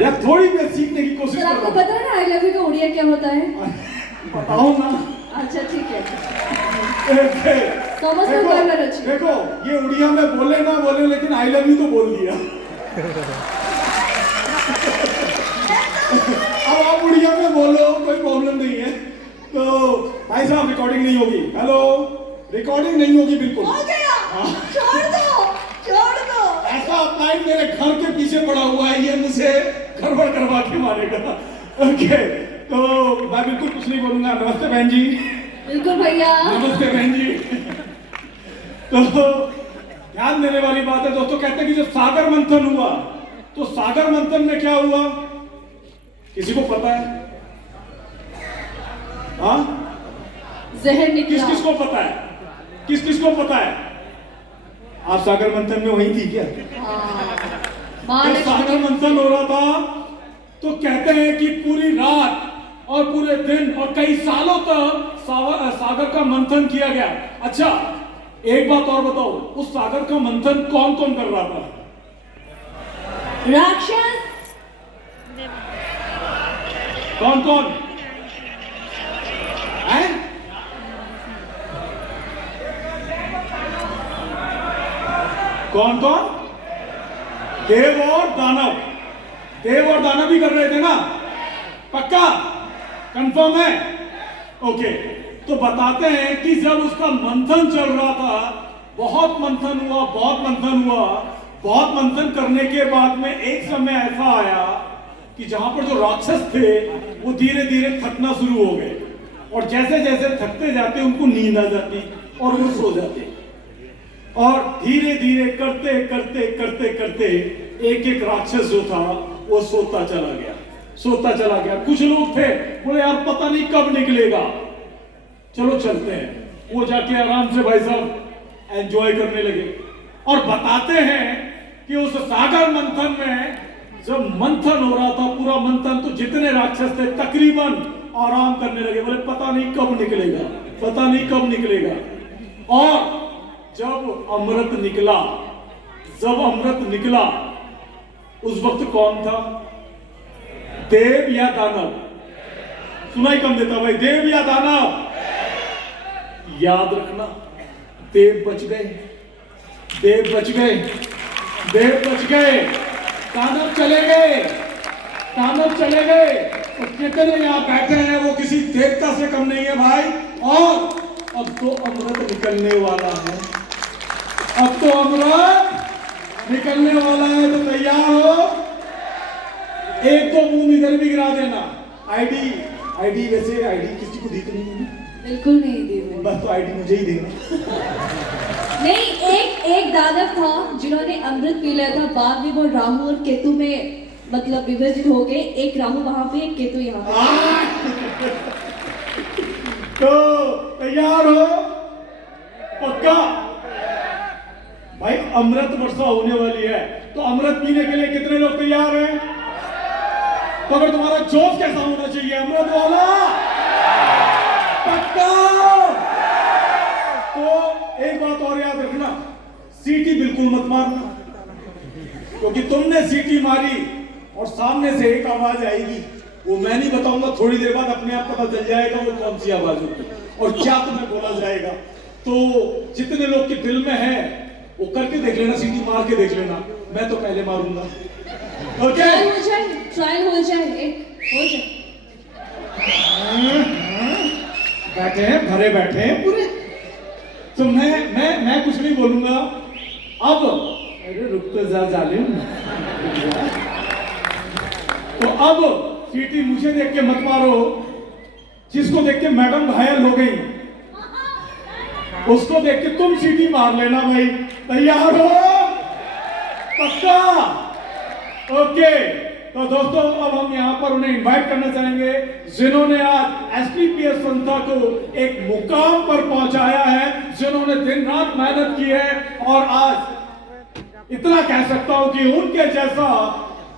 यार थोड़ी मैं सीखने की कोशिश सर कर आपको रहा पता है ना आई लव यू का उड़िया क्या होता है? हूँ। बताओ ना। अच्छा ठीक है। देखो समझ में कोई बात अच्छी। देखो ये उड़िया में बोले ना बोले लेकिन आई लव यू तो बोल दिया। अब आप उड़िया में बोलो कोई प्रॉब्लम नहीं है। तो भाई साहब रिकॉर्डिंग नहीं होगी। हेलो रिकॉर्डिंग नहीं होगी बिल्कुल। हो गया, छोड़ दो, छोड़ दो। ऐसा अपलाइन मेरे घर के पीछे पड़ा हुआ है, ये मुझे गड़बड़ करवा के मारेगा। ओके तो मैं बिल्कुल कुछ नहीं बोलूंगा। नमस्ते बहन जी। बिल्कुल भैया। नमस्ते बहन जी। तो ध्यान देने वाली बात है दोस्तों, कहते हैं कि जब सागर मंथन हुआ तो सागर मंथन में क्या हुआ किसी को पता है? हाँ जहर किस निकला। किस को पता है? किस किस को पता है? आप सागर मंथन में वही थी क्या? जब सागर मंथन हो रहा था तो कहते हैं कि पूरी रात और पूरे दिन और कई सालों तक सागर का मंथन किया गया। अच्छा एक बात और बताओ, उस सागर का मंथन कौन कौन कर रहा था? राक्षस। कौन कौन है? कौन कौन? देव और दानव। देव और दानव भी कर रहे थे ना? पक्का कंफर्म है? ओके तो बताते हैं कि जब उसका मंथन चल रहा था, बहुत मंथन हुआ, बहुत मंथन हुआ, बहुत मंथन करने के बाद में एक समय ऐसा आया कि जहां पर जो राक्षस थे वो धीरे धीरे थकना शुरू हो गए और जैसे जैसे थकते जाते उनको नींद आ जाती और वो सो जाते और धीरे धीरे करते करते करते करते एक एक राक्षस जो था वो सोता चला गया, सोता चला गया। कुछ लोग थे बोले यार पता नहीं कब निकलेगा, चलो चलते हैं। वो जाके आराम से भाई साहब एंजॉय करने लगे और बताते हैं कि उस सागर मंथन में जब मंथन हो रहा था, पूरा मंथन, तो जितने राक्षस थे तकरीबन आराम करने लगे, बोले पता नहीं कब निकलेगा, पता नहीं कब निकलेगा। और जब अमृत निकला, जब अमृत निकला उस वक्त कौन था? देव या दानव? सुनाई कम देता भाई, देव या दानव? याद रखना, देव बच गए, देव बच गए, देव बच गए, दानव चले गए, दानव चले गए। और कितने यहाँ बैठे हैं वो किसी देवता से कम नहीं है भाई। और अब तो अमृत निकलने वाला है, अब तो अमृत निकलने वाला है, तो तैयार हो? एक तो बूंद इधर भी गिरा देना। आईडी आईडी वैसे आईडी किसी को दी तो नहीं है? बिल्कुल नहीं दी मैंने। बस तो आईडी मुझे ही देना। नहीं, एक दानव था जिन्होंने अमृत पी लिया था, बाद में वो राहु और केतु में मतलब विभाजित हो गए। एक राहु वहां पे, एक केतु यहाँ पे। तो तैयार हो? पक्का? भाई अमृत वर्षा होने वाली है, तो अमृत पीने के लिए कितने लोग तैयार हैं? तो अगर तुम्हारा जोश कैसा होना चाहिए? अमृत वाला? पक्का? तो एक बात और याद रखना, सीटी बिल्कुल मत मारना, क्योंकि तुमने सीटी मारी और सामने से एक आवाज आएगी, वो मैं नहीं बताऊंगा, थोड़ी देर बाद अपने आप पता चल जाएगा वो कौन सी आवाज होगी और क्या तुम्हें बोला जाएगा। तो जितने लोग के दिल में है वो करके देख लेना, सीटी मार के देख लेना, मैं तो पहले मारूंगा। ओके ट्रायल हो जाए, ट्रायल हो जाए, एक हो जाए। बैठे हैं, भरे बैठे हैं पूरे। तो मैं कुछ नहीं बोलूंगा अब। अरे रुक तो जा जालिम। तो अब सीटी मुझे देख के मत मारो, जिसको देख के मैडम घायल हो गई उसको देख के तुम सीटी मार लेना भाई। तैयार हो? पक्का? ओके तो दोस्तों अब हम यहाँ पर उन्हें इनवाइट करना चाहेंगे जिन्होंने आज एसटीपीएस संस्था को एक मुकाम पर पहुंचाया है, जिन्होंने दिन रात मेहनत की है। और आज इतना कह सकता हूं कि उनके जैसा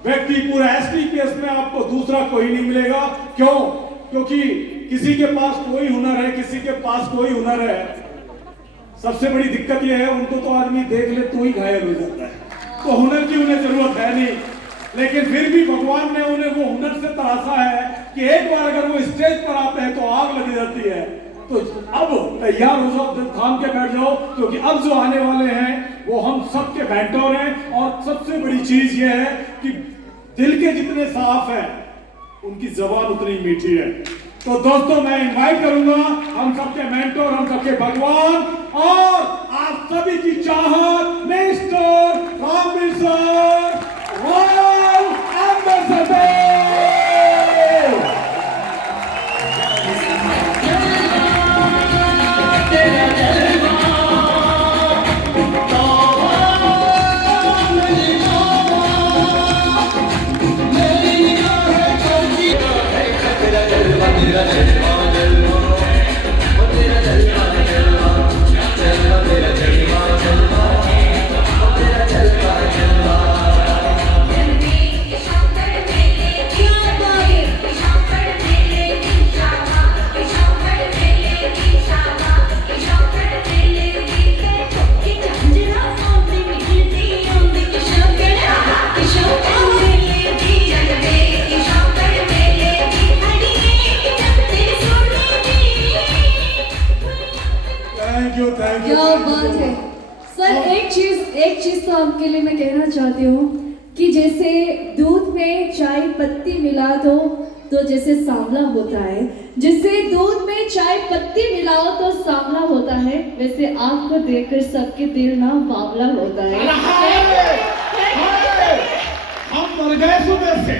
व्यक्ति पूरा एसटीपीएस में आपको दूसरा कोई नहीं मिलेगा। क्यों? क्योंकि किसी के पास कोई हुनर है, किसी के पास कोई हुनर है, सबसे बड़ी दिक्कत यह है उनको तो आदमी देख ले तो ही घायल हो जाता है, तो हुनर की उन्हें जरूरत है नहीं। लेकिन फिर भी भगवान ने उन्हें वो हुनर से तराशा है कि एक बार अगर वो स्टेज पर आते हैं तो आग लग जाती है। तो अब तैयार हो जाओ, दिल थाम के बैठ जाओ, क्योंकि अब जो आने वाले हैं वो हम सबके मेंटोर हैं। और सबसे बड़ी चीज ये है कि दिल के जितने साफ हैं उनकी जबान उतनी मीठी है। तो दोस्तों मैं इनवाइट करूंगा हम सबके मेंटोर, हम सबके भगवान और आप सभी की चाहत mister Ramvir sir, royal ambassador. क्या बात है सर। एक चीज तो आपके लिए मैं कहना चाहती हूँ कि जैसे दूध में चाय पत्ती मिला दो तो जैसे सांवला होता है, जैसे दूध में चाय पत्ती मिलाओ तो सांवला होता है, वैसे आपको देखकर सबके दिल ना बावला होता है। हम मर गए सुबह से।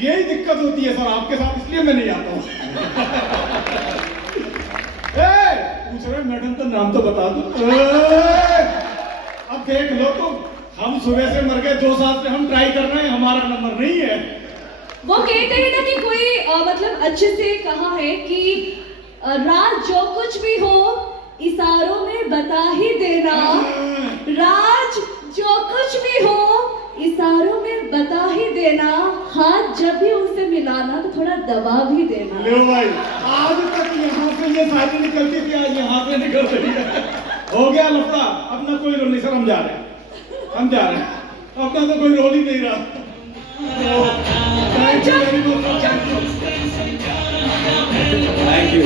यही दिक्कत होती है सर आपके साथ, इसलिए मैं नहीं आता हूँ। पूछ रहे मैडम तो नाम तो बता दो। अब देख लो तो हम सुबह से मर गए, 2 साल से हम ट्राई कर रहे हैं, हमारा नंबर नहीं है। वो कहते हैं ना कि कोई मतलब अच्छे से कहा है कि राज जो कुछ भी हो इशारों में बता ही देना। राज जो कुछ भी हो इशारों में बता ही देना। हाथ जब भी उनसे मिलाना तो थोड़ा दबा भी देना। लो भाई, आज तक यहाँ से ये शादी निकलती थी, आज यहाँ से निकल रही है। हो गया लफड़ा, अपना कोई रोल नहीं सर, हम जा रहे हैं, हम जा रहे हैं, अपना तो कोई रोल ही नहीं रहा। Thank you.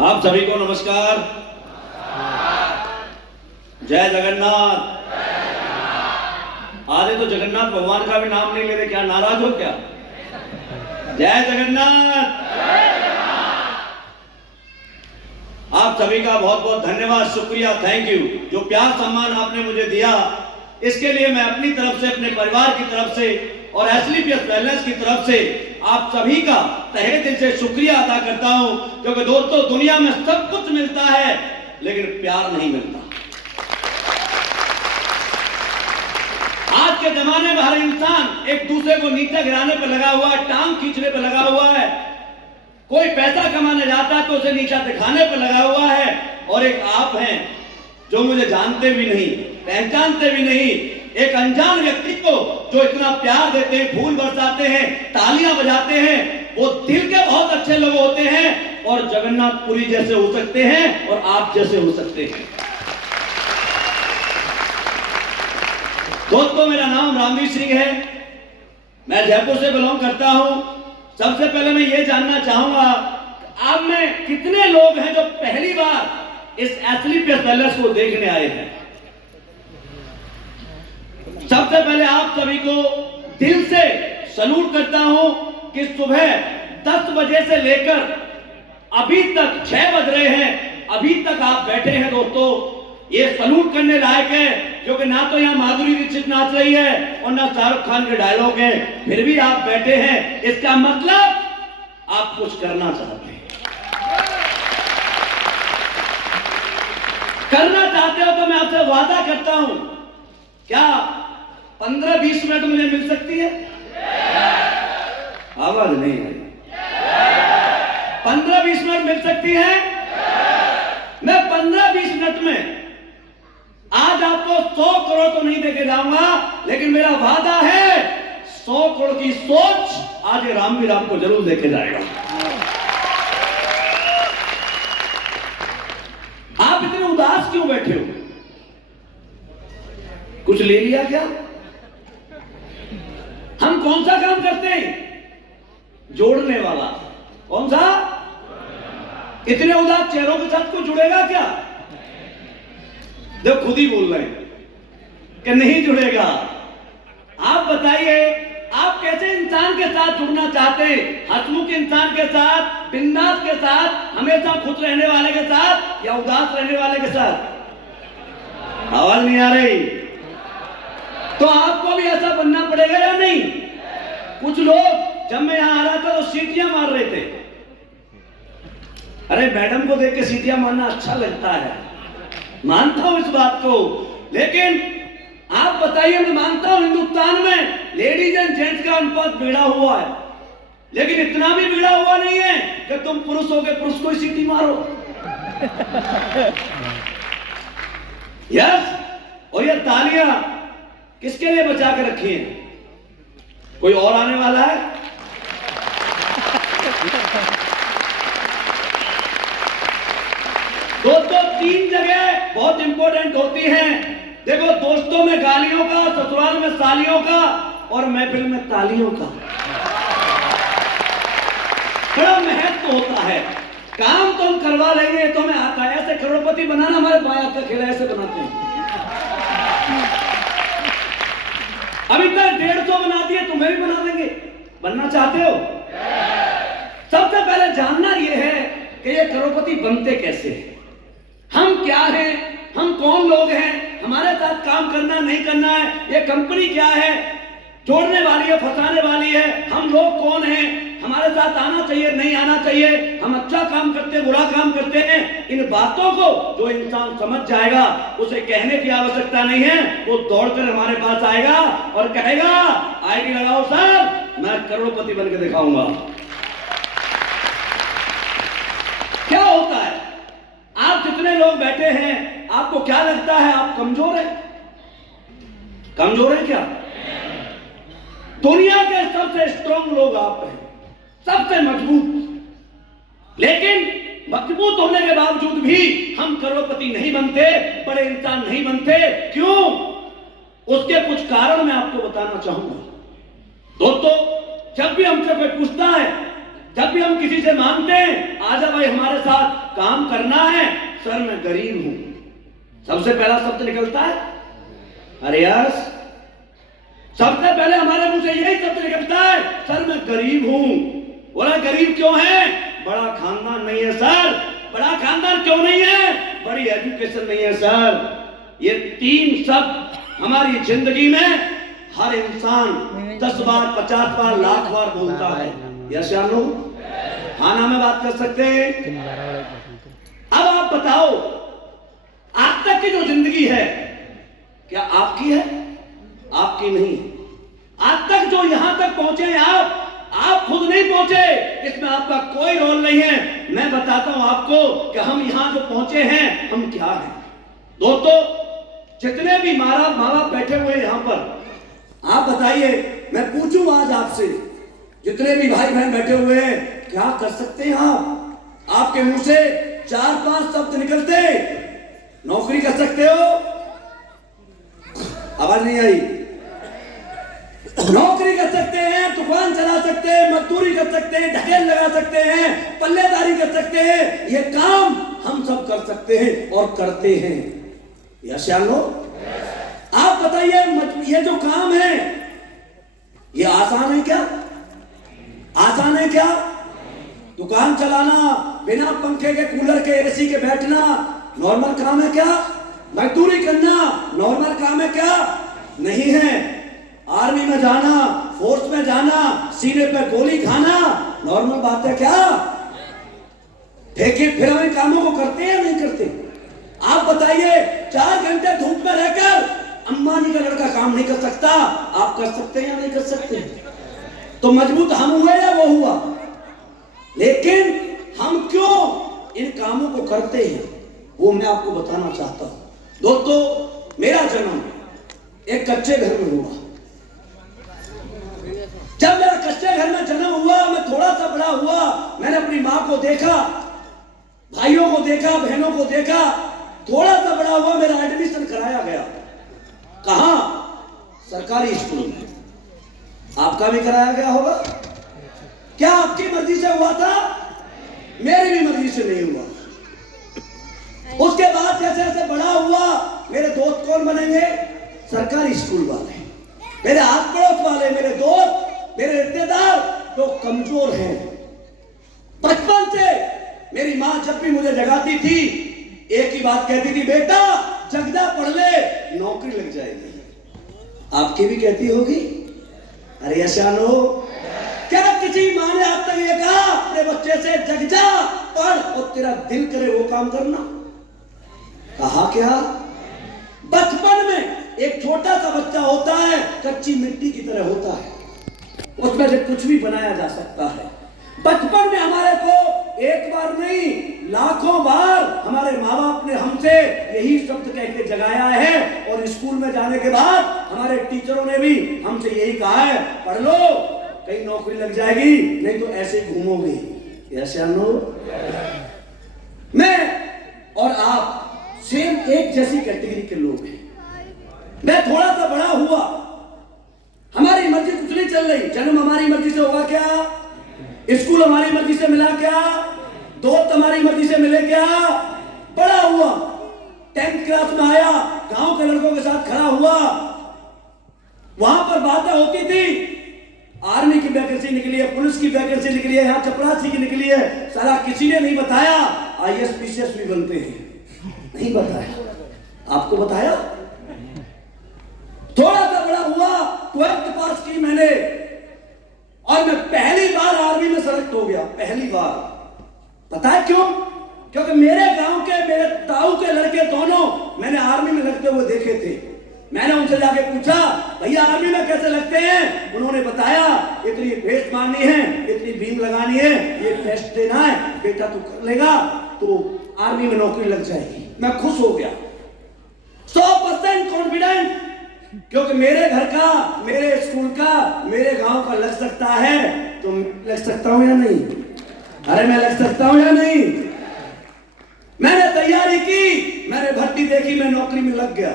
आप सभी को नमस्कार। जय जगन्नाथ। आधे तो जगन्नाथ भगवान का भी नाम नहीं लेते, क्या नाराज हो क्या? जय जगन्नाथ। आप सभी का बहुत बहुत धन्यवाद, शुक्रिया, थैंक यू। जो प्यार सम्मान आपने मुझे दिया इसके लिए मैं अपनी तरफ से, अपने परिवार की तरफ से और एसलीपीएस वेलनेस की तरफ से आप सभी का तहे दिल से शुक्रिया अदा करता हूं। क्योंकि दोस्तों दुनिया में सब कुछ मिलता है लेकिन प्यार नहीं मिलता। आज के जमाने में हर इंसान एक दूसरे को नीचे गिराने पर लगा हुआ है, टांग खींचने पर लगा हुआ है। कोई पैसा कमाने जाता है तो उसे नीचा दिखाने पर लगा हुआ है। और एक आप हैं जो मुझे जानते भी नहीं, पहचानते भी नहीं, एक अनजान व्यक्ति को जो इतना प्यार देते हैं, फूल बरसाते हैं, तालियां बजाते हैं, वो दिल के बहुत अच्छे लोग होते हैं और जगन्नाथपुरी जैसे हो सकते हैं और आप जैसे हो सकते हैं। दोस्तों मेरा नाम रामवीर सिंह है, मैं जयपुर से बिलोंग करता हूं। सबसे पहले मैं ये जानना चाहूंगा आप में कितने लोग हैं जो पहली बार इस एसलीपीएस वेलनेस को देखने आए हैं। सबसे पहले आप सभी को दिल से सलूट करता हूं कि सुबह 10 बजे से लेकर अभी तक 6 बज रहे हैं, अभी तक आप बैठे हैं। दोस्तों ये सलूट करने लायक है, क्योंकि ना तो यहां माधुरी दीक्षित नाच रही है और ना शाहरुख खान के डायलॉग हैं, फिर भी आप बैठे हैं। इसका मतलब आप कुछ करना चाहते हैं। करना चाहते हो तो मैं आपसे वादा करता हूं, क्या 15-20 मिनट मुझे मिल सकती है? आवाज नहीं है। 15-20 मिनट मिल सकती है? मैं लेके जाऊंगा, लेकिन मेरा वादा है 100 करोड़ की सोच आज ये रामवीर आपको जरूर लेके जाएगा। आप इतने उदास क्यों बैठे हो? कुछ ले लिया क्या? हम कौन सा काम करते हैं? जोड़ने वाला। कौन सा? इतने उदास चेहरों के साथ कोई जुड़ेगा क्या? जब खुद ही बोल रहे हैं कि नहीं जुड़ेगा। आप बताइए, आप कैसे इंसान के साथ जुड़ना चाहते हैं? हंसमुख इंसान के साथ, बिंदास के साथ, हमेशा खुश रहने वाले के साथ, या उदास रहने वाले के साथ? आवाज नहीं आ रही। तो आपको भी ऐसा बनना पड़ेगा या नहीं? कुछ लोग जब मैं यहां आ रहा था तो सीटियां मार रहे थे। अरे मैडम को देख के सीटियां मारना अच्छा लगता है, मानता हूं इस बात को, लेकिन आप बताइए, मैं मानता हूं हिंदुस्तान में लेडीज एंड जेंट्स का अनुपात बिगड़ा हुआ है, लेकिन इतना भी बिगड़ा हुआ नहीं है कि तुम पुरुष हो के पुरुष को ही सीटी मारो। यस। और ये तालियां किसके लिए बचा के रखी हैं? कोई और आने वाला है? दोस्तों, 3 जगह बहुत इंपॉर्टेंट होती हैं। देखो, दोस्तों में गालियों का, ससुराल में सालियों का, और महफिल में तालियों का बड़ा महत्व होता है। काम तो हम करवा लेंगे, तो हमें आता है। ऐसे करोड़पति बनाना हमारे बाया का खेल, ऐसे बनाते हैं। अभी तक 150 बना दिए, तुम्हें भी बना देंगे। बनना चाहते हो? सबसे पहले जानना यह है कि ये करोड़पति बनते कैसे हैं, हम क्या हैं, हम कौन लोग हैं, हमारे साथ काम करना नहीं करना है, ये कंपनी क्या है, जोड़ने वाली है, फंसाने वाली है, हम लोग कौन हैं, हमारे साथ आना चाहिए नहीं आना चाहिए, हम अच्छा काम करते हैं बुरा काम करते हैं। इन बातों को जो इंसान समझ जाएगा, उसे कहने की आवश्यकता नहीं है, वो दौड़कर हमारे पास आएगा और कहेगा, आईडी लगाओ सर, मैं करोड़पति बनकर दिखाऊंगा। क्या होता है? आप जितने लोग बैठे हैं, आपको क्या लगता है आप कमजोर हैं? कमजोर हैं क्या? दुनिया के सबसे स्ट्रांग लोग आप हैं, सबसे मजबूत। लेकिन मजबूत होने के बावजूद भी हम करोड़पति नहीं बनते, बड़े इंसान नहीं बनते। क्यों? उसके कुछ कारण मैं आपको बताना चाहूंगा। दोस्तों, जब भी हमसे कोई पूछता है, जब भी हम किसी से मांगते हैं, आजा भाई हमारे साथ काम करना है, सर मैं गरीब हूं, सबसे पहला शब्द निकलता है अरे यार। सबसे पहले हमारे मुंह से यही शब्द निकलता है, सर मैं गरीब हूं। बोला गरीब क्यों है? बड़ा खानदान नहीं है सर। बड़ा खानदान क्यों नहीं है? बड़ी एजुकेशन नहीं है सर। ये 3 शब्द हमारी जिंदगी में हर इंसान 10 बार, 50 बार, लाख बार बोलता है। यस या नो? हाँ ना में बात कर सकते हैं। अब आप बताओ, आज तक की जो जिंदगी है, क्या आपकी है? आपकी नहीं। आज तक जो यहां तक पहुंचे हैं आप खुद नहीं पहुंचे, इसमें आपका कोई रोल नहीं है। मैं बताता हूं आपको कि हम यहां जो पहुंचे हैं, हम क्या हैं। दोस्तों, जितने भी माँ बाप बैठे हुए यहां पर, आप बताइए, मैं पूछूं आज आपसे, जितने भी भाई बहन बैठे हुए हैं, क्या कर सकते हैं आप? आपके मुंह से 4-5 शब्द निकलते, नौकरी कर सकते हो? आवाज नहीं आई। नौकरी कर सकते हैं, दुकान चला सकते हैं, मजदूरी कर सकते हैं, ढकेल लगा सकते हैं, पल्लेदारी कर सकते हैं। ये काम हम सब कर सकते हैं और करते हैं। यस या नो? आप बताइए, ये जो काम है, ये आसान है क्या? आसान है क्या? दुकान चलाना, बिना पंखे के, कूलर के, एसी के बैठना नॉर्मल काम है क्या? मजदूरी करना नॉर्मल काम है क्या? नहीं है। आर्मी में जाना, फोर्स में जाना, सीने पे गोली खाना नॉर्मल बात है क्या? ठेके फिर हम कामों को करते हैं या नहीं करते? आप बताइए, 4 घंटे धूप में रहकर अंबानी का लड़का काम नहीं कर सकता, आप कर सकते हैं या नहीं कर सकते? तो मजबूत हम हुए या वो हुआ? लेकिन हम क्यों इन कामों को करते हैं, वो मैं आपको बताना चाहता हूं। दोस्तों, मेरा जन्म एक कच्चे घर में हुआ। जब मेरा कच्चे घर में जन्म हुआ, मैं थोड़ा सा बड़ा हुआ, मैंने अपनी मां को देखा, भाइयों को देखा, बहनों को देखा। थोड़ा सा बड़ा हुआ, मेरा एडमिशन कराया गया। कहां? सरकारी स्कूल में। आपका भी कराया गया होगा। क्या आपकी मर्जी से हुआ था? मेरी भी मर्जी से नहीं हुआ। उसके बाद जैसे जैसे बड़ा हुआ, मेरे दोस्त कौन बनेंगे? सरकारी स्कूल वाले, मेरे आस पड़ोस वाले, मेरे दोस्त, मेरे रिश्तेदार जो कमजोर हैं। बचपन से मेरी मां जब भी मुझे जगाती थी, एक ही बात कहती थी, बेटा जग जा, पढ़ ले, नौकरी लग जाएगी। आपकी भी कहती होगी? अरे अशानो, क्या किसी मां ने आज तक ये कहा अपने बच्चे से, जग जा, पढ़ और तेरा दिल करे वो काम करना? कहा क्या? बचपन में एक छोटा सा बच्चा होता है, कच्ची मिट्टी की तरह होता है, उसमें से कुछ भी बनाया जा सकता है। बचपन में हमारे को एक बार नहीं, लाखों बार हमारे माँ बाप ने हमसे यही शब्द कह के जगाया है, और स्कूल में जाने के बाद हमारे टीचरों ने भी हमसे यही कहा है, पढ़ लो, कहीं नौकरी लग जाएगी, नहीं तो ऐसे घूमोगे। ऐसे मैं और आप सेम एक जैसी कैटेगरी के लोग हैं। मैं थोड़ा सा बड़ा हुआ, हमारी मर्जी कुछ नहीं चल रही। जन्म हमारी मर्जी से होगा क्या? स्कूल हमारी मर्जी से मिला क्या? दोस्त हमारी मर्जी से मिले क्या? बड़ा हुआ, 10th क्लास में आया, गांव के लड़कों के साथ खड़ा हुआ, वहां पर बातें होती थी, आर्मी की वैकेंसी निकली है, पुलिस की वैकेंसी निकली है, यहाँ चपरासी की निकली है। सारा किसी ने नहीं बताया IAS PCS भी बनते हैं, नहीं बताया। आपको बताया? थोड़ा सा बड़ा हुआ, 12th पास की मैंने, और मैं पहली बार आर्मी में सेलेक्ट हो गया, पहली बार। पता है क्यों? क्योंकि मेरे गांव के, मेरे ताऊ के लड़के दोनों मैंने आर्मी में लगते हुए देखे थे। मैंने उनसे जाके पूछा, भैया आर्मी में कैसे लगते हैं? उन्होंने बताया, इतनी भेस्ट मारनी है, इतनी बीम लगानी है, ये टेस्ट देना है, बेटा तू कर लेगा तो आर्मी में नौकरी लग जाएगी। मैं खुश हो गया, 100% कॉन्फिडेंट, क्योंकि मेरे घर का, मेरे स्कूल का, मेरे गांव का लग सकता है, तो लग सकता हूं या नहीं? अरे मैं लग सकता हूं या नहीं? मैंने तैयारी की, मैंने भर्ती देखी, मैं नौकरी में लग गया।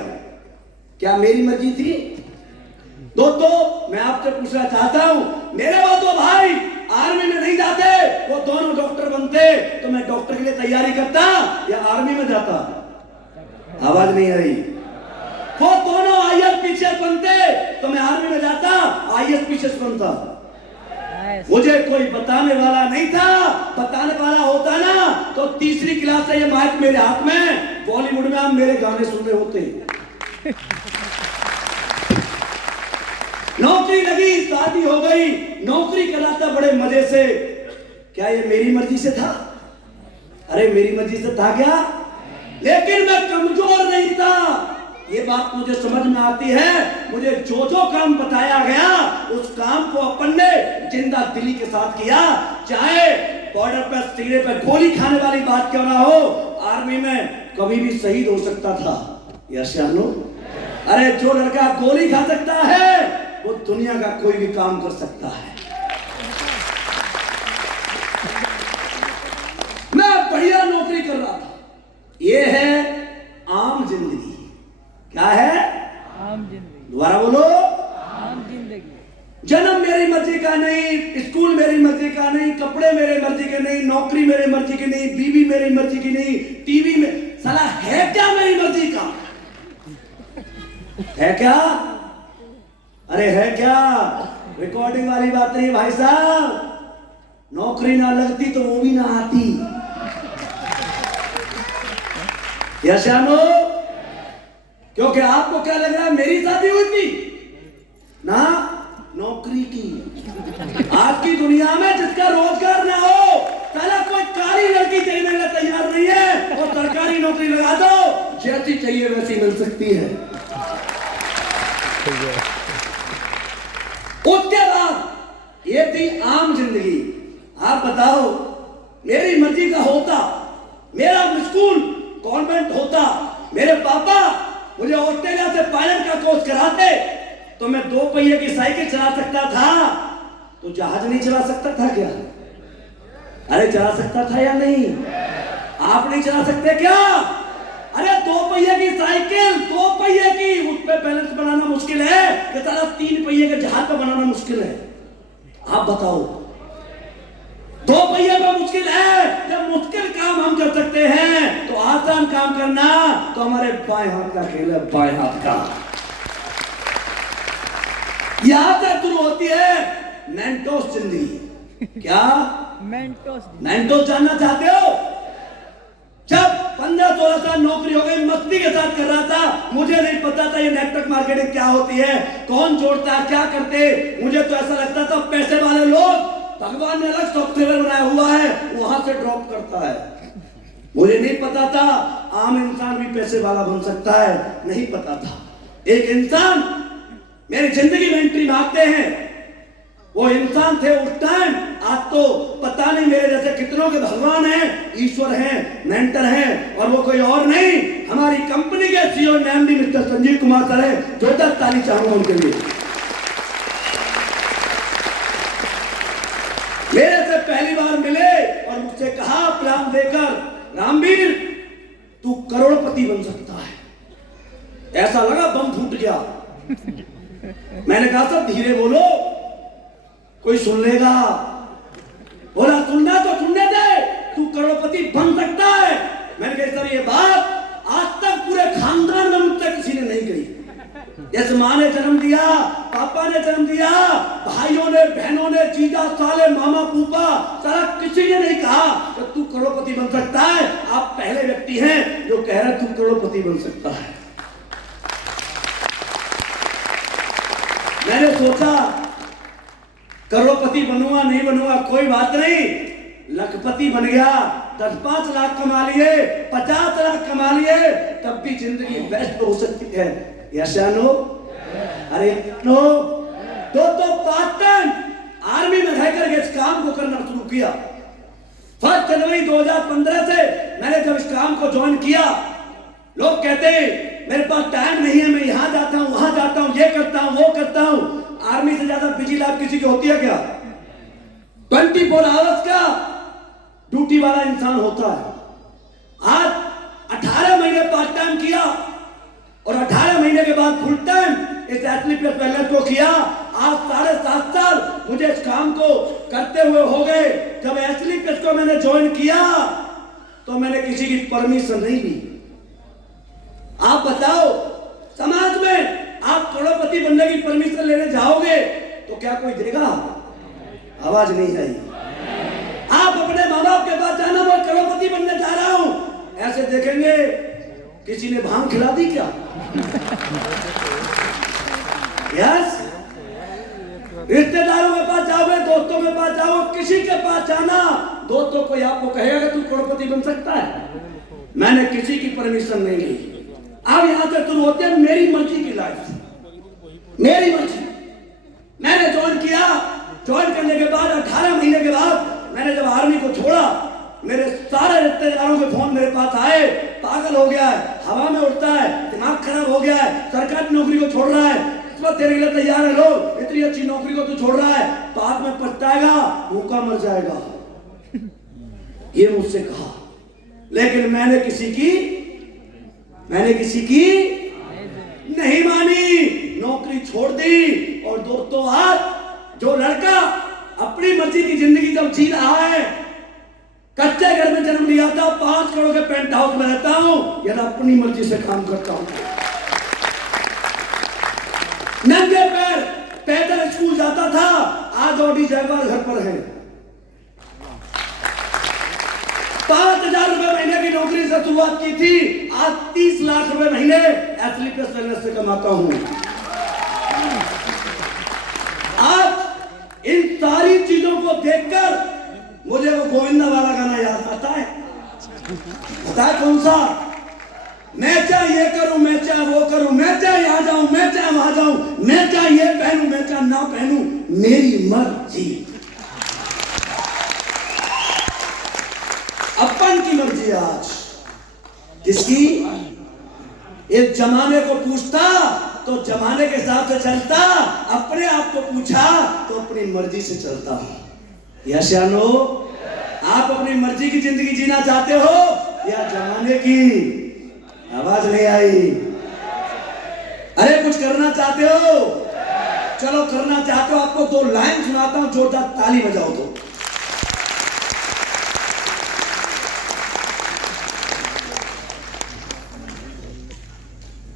क्या मेरी मर्जी थी? दोस्तों मैं आपसे पूछना चाहता हूं, मेरे वो दो भाई आर्मी में नहीं जाते, वो दोनों डॉक्टर बनते, तो मैं डॉक्टर के लिए तैयारी करता या आर्मी में जाता? आवाज नहीं आई। वो दोनों IAS PCS बनते, तो मैं आर्मी में जाता, IAS PCS बनता। मुझे कोई बताने वाला नहीं था। बताने वाला होता ना, तो तीसरी क्लास से ये माइक मेरे हाथ में, बॉलीवुड में आप मेरे गाने सुन रहे होते। नौकरी लगी, शादी हो गई, नौकरी कर रहा था बड़े मजे से। क्या ये मेरी मर्जी से था? अरे मेरी मर्जी से था क्या? लेकिन मैं कमजोर नहीं था, ये बात मुझे समझ में आती है। मुझे जो जो काम बताया गया, उस काम को अपन ने जिंदा दिली के साथ किया। चाहे बॉर्डर पर सीने पर गोली खाने वाली बात क्यों ना हो, आर्मी में कभी भी शहीद हो सकता था। यस या नो? अरे जो लड़का गोली खा सकता है, वो दुनिया का कोई भी काम कर सकता है। मैं बढ़िया नौकरी कर रहा था। ये है आम जिंदगी। क्या है? आम जिंदगी। दोबारा बोलो। आम जिंदगी। जन्म मेरी मर्जी का नहीं, स्कूल मेरी मर्जी का नहीं, कपड़े मेरे मर्जी के नहीं, नौकरी मेरी मर्जी की नहीं, बीवी मेरी मर्जी की नहीं, टीवी में साला है क्या मेरी मर्जी का? है क्या? अरे है क्या? रिकॉर्डिंग वाली बात नहीं भाई साहब। नौकरी ना लगती तो वो भी ना आती। यस या नो? क्योंकि आपको क्या लग रहा है, मेरी शादी हुई थी ना, नौकरी की। आज की दुनिया में जिसका रोजगार ना हो, साला कोई काली लड़की देने के लिए तैयार नहीं है, और सरकारी नौकरी लगा दो, जैसी चाहिए वैसी मिल सकती है। उसके बाद ये थी आम जिंदगी। आप बताओ, मेरी मर्जी का होता, मेरा स्कूल कॉन्वेंट होता, मेरे पापा मुझे ऑस्ट्रेलिया से पायलट का कोर्स कराते तो मैं 2 पहिए की साइकिल चला सकता था, तो जहाज नहीं चला सकता था क्या? अरे चला सकता था या नहीं? आप नहीं चला सकते क्या? अरे 2 पहिए की साइकिल, 2 पहिए की, उस पे बैलेंस बनाना मुश्किल है कि सारा 3 पहिए के जहाज पे बनाना मुश्किल है? आप बताओ। 2 पहिए पे मुश्किल है। जब मुश्किल काम हम कर सकते हैं तो आसान काम करना तो हमारे बाएं हाथ का खेल है, बाएं हाथ का। यहां से शुरू होती है मेंटोस जिंदगी। क्या मेंटोस जानना चाहते हो? जब 15-16 साल नौकरी हो गई, मस्ती के साथ कर रहा था, मुझे नहीं पता था ये नेटवर्क मार्केटिंग क्या होती है, कौन जोड़ता है, क्या करते। मुझे तो ऐसा लगता था पैसे वाले लोग, भगवान ने अलग सॉफ्टवेयर बनाया हुआ है, वहां से ड्रॉप करता है। मुझे नहीं पता था आम इंसान भी पैसे वाला बन सकता है, नहीं पता था। एक इंसान मेरी जिंदगी में एंट्री मांगते हैं, वो इंसान थे उस टाइम, आज तो पता नहीं मेरे जैसे कितनों के भगवान हैं, ईश्वर हैं, मेंटर हैं, और वो कोई और नहीं, हमारी कंपनी के सीईओ नाम भी मिस्टर संजीव कुमार सर है। जोरदार ताली चाहूंगा उनके लिए। मेरे से पहली बार मिले और मुझसे कहा प्लान देकर, रामवीर तू करोड़पति बन सकता है। ऐसा लगा बम फूट गया। मैंने कहा सब धीरे बोलो, कोई सुन लेगा। बोला सुनना तो सुनने दे, तू करोड़पति बन सकता है। मैंने कहा सर ये बात आज तक पूरे खानदान में मुझसे किसी ने नहीं कही। जैसे माँ ने जन्म दिया, पापा ने जन्म दिया, भाइयों ने, बहनों ने, जीजा, साले, मामा, फूफा, सारा किसी ने नहीं कहा कि तू करोड़पति बन सकता है। आप पहले व्यक्ति हैं जो कह रहे तू करोड़पति बन सकता है। मैंने सोचा करोड़पति बनूंगा नहीं बनूंगा कोई बात नहीं, लखपति बन गया, 10-5 लाख कमा लिए, 50 लाख कमा लिए, तब भी जिंदगी बेस्ट हो सकती है। ऐसा नो? अरे नो। तो पार्ट टाइम आर्मी में रहकर इस काम को करना शुरू किया। 1 जनवरी 2015 से मैंने जब इस काम को ज्वाइन किया, लोग कहते हैं मेरे पास टाइम नहीं है, मैं यहां जाता हूं, वहां जाता हूं, ये करता हूं, वो करता हूं। आर्मी से ज्यादा बिजी लाइफ किसी की होती है क्या? 24 आवर्स का ड्यूटी वाला इंसान होता है। आज 18 महीने पार्ट टाइम किया और 18 महीने के बाद फुल टाइम इस एथलीट वेलनेस को किया। आज 7.5 साल मुझे इस काम को करते हुए हो गए। जब एथलीट को मैंने ज्वाइन किया तो मैंने किसी की परमिशन नहीं ली। आप बताओ, समाज में आप करोड़पति बनने की परमिशन लेने जाओगे तो क्या कोई देगा? आवाज नहीं आई। आप अपने माँ बाप के पास जाना, मैं करोड़पति बनने जा रहा हूं, ऐसे देखेंगे किसी ने भांग खिला दी क्या? यस। रिश्तेदारों के पास जाओगे, दोस्तों के पास जाओ, किसी के पास जाना, दोस्तों कोई आपको कहेगा कि तू करोड़पति बन सकता है। मैंने किसी की परमिशन नहीं ली। अब यहां से शुरू होते हैं मेरी मर्जी की लाइफ, मेरी मर्जी। मैंने ज्वाइन किया। ज्वाइन करने के बाद 18 महीने के बाद मैंने जब आर्मी को छोड़ा, मेरे सारे रिश्तेदारों के फोन मेरे पास आए, पागल हो गया है, हवा में उड़ता है, दिमाग खराब हो गया है, सरकारी नौकरी को छोड़ रहा है, इस वक्त तेरे लिए तैयार है लोग, इतनी अच्छी नौकरी को तू छोड़ रहा है, बाद में पछताएगा, भूखा मर जाएगा, ये मुझसे कहा। लेकिन मैंने किसी की नहीं मानी, नौकरी छोड़ दी। और दोस्तों आज जो लड़का अपनी मर्जी की जिंदगी जब जी रहा है, कच्चे घर में जन्म लिया था, 5 करोड़ के पेंट हाउस में रहता हूं, यदि अपनी मर्जी से काम करता हूं, नंगे पैर पैदल स्कूल जाता था, आज ऑडी जैगवार घर पर है। 5,000 रुपए महीने की नौकरी से शुरुआत की थी, आज 30 लाख रुपए महीने एथलीट वेलनेस से कमाता हूं। आज इन सारी चीजों को देखकर मुझे वो गोविंदा वाला गाना याद आता है। पता है कौन सा? मैं चाहे ये करूं, मैं चाहे वो करूं, मैं चाहे यहां जाऊं, मैं चाहे वहां जाऊं, मैं चाहे ये पहनूं, मैं चाहे ना पहनूं, मेरी मर्जी। अपन की मर्जी। आज किसकी? इस जमाने को पूछता तो जमाने के हिसाब से चलता, अपने आप को पूछा तो अपनी मर्जी से चलता हूं। यस या नो? आप अपनी मर्जी की जिंदगी जीना चाहते हो या जमाने की? आवाज नहीं आई। अरे कुछ करना चाहते हो? चलो करना चाहते हो, आपको 2 लाइन सुनाता हूं, जोरदार ताली बजाओ तो।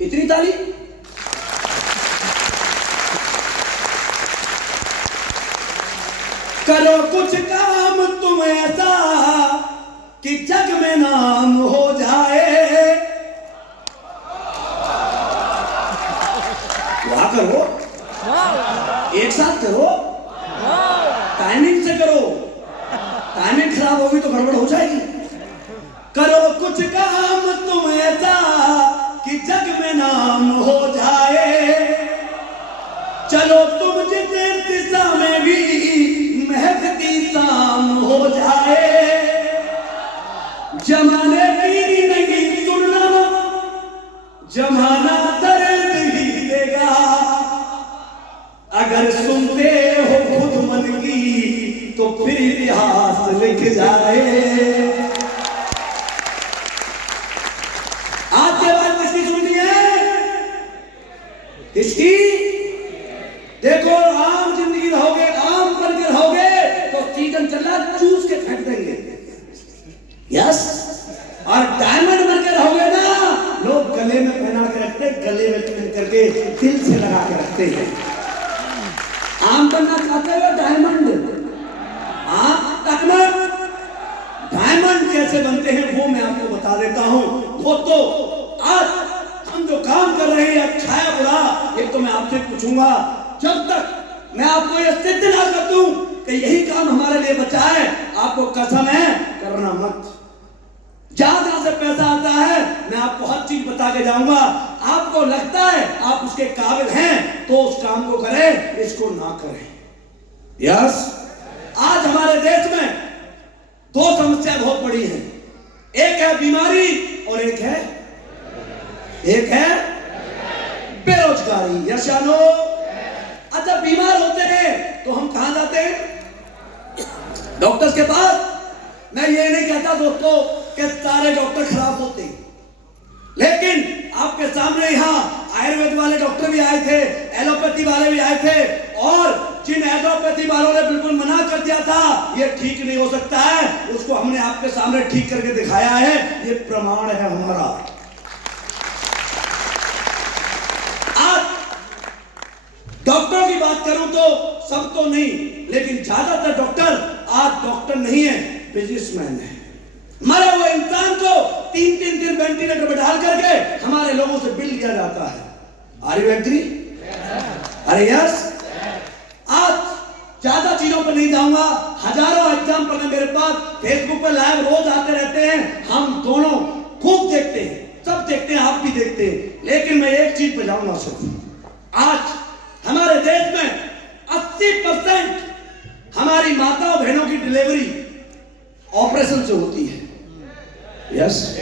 इतनी ताली? करो कुछ काम तुम ऐसा कि जग में नाम हो जाए। क्या करो? एक साथ करो, टाइमिंग से करो। टाइमिंग खराब होगी तो गड़बड़ हो जाएगी। करो कुछ काम तुम ऐसा कि जग में नाम हो जाए। चलो तुम जिस दिशा में भी महकती शाम हो जाए। जमाने की नहीं सुनना, जमाना दर्द ही देगा। अगर सुनते हो खुद मन की तो फिर इतिहास लिख जाए। आज के बाद किसकी सुननी है? किसकी? देखो आम जिंदगी रहोगे, आम बन के रहोगे तो सीजन चल रहा, चूस के फेंक देंगे। यस। और डायमंड बन के रहोगे ना, लोग गले में पहना के रखते, गले में पहन करके दिल से लगा के रखते हैं। आम बनना चाहते हो डायमंड? डायमंड डायमंड कैसे बनते हैं वो मैं आपको बता देता हूं। वो तो आज हम जो काम कर रहे हैं, अच्छा है बुरा, ये तो मैं आपसे पूछूंगा। जब तक मैं आपको ये सिद्ध ना कर दूं कि यही काम हमारे लिए बचा है, आपको कसम है करना मत। जहां जहां से पैसा आता है मैं आपको हर चीज बता के जाऊंगा। आपको लगता है आप उसके काबिल हैं तो उस काम को करें, इसको ना करें। यस। आज हमारे देश में 2 समस्या बहुत बड़ी हैं। एक है बीमारी और एक है बेरोजगारी। यस या नो? अच्छा, बीमार होते हैं तो हम कहां जाते हैं? डॉक्टर्स के पास। मैं ये नहीं कहता दोस्तों कि सारे डॉक्टर खराब होते, लेकिन आपके सामने यहां आयुर्वेद वाले डॉक्टर भी आए थे, एलोपैथी वाले भी आए थे, और जिन एलोपैथी वालों ने बिल्कुल मना कर दिया था ये ठीक नहीं हो सकता है, उसको हमने आपके सामने ठीक करके दिखाया है। ये प्रमाण है हमारा। आज डॉक्टरों की बात करूं तो सब तो नहीं, लेकिन ज्यादातर डॉक्टर आज डॉक्टर नहीं है, बिजनेसमैन है। मरे हुए इंसान को 3-3 दिन वेंटिलेटर पर डाल करके हमारे लोगों से बिल लिया जाता है। Are you agree? अरे यस। आज ज्यादा चीजों पर नहीं जाऊंगा, हजारों एग्जाम्पल है मेरे पास, फेसबुक पर लाइव रोज आते रहते हैं। हम दोनों खूब देखते हैं, सब देखते हैं, आप भी देखते हैं, लेकिन मैं एक चीज पे जाऊंगा सिर्फ। आज हमारे देश में 80% हमारी माताओं बहनों की डिलीवरी ऑपरेशन से होती है। यस।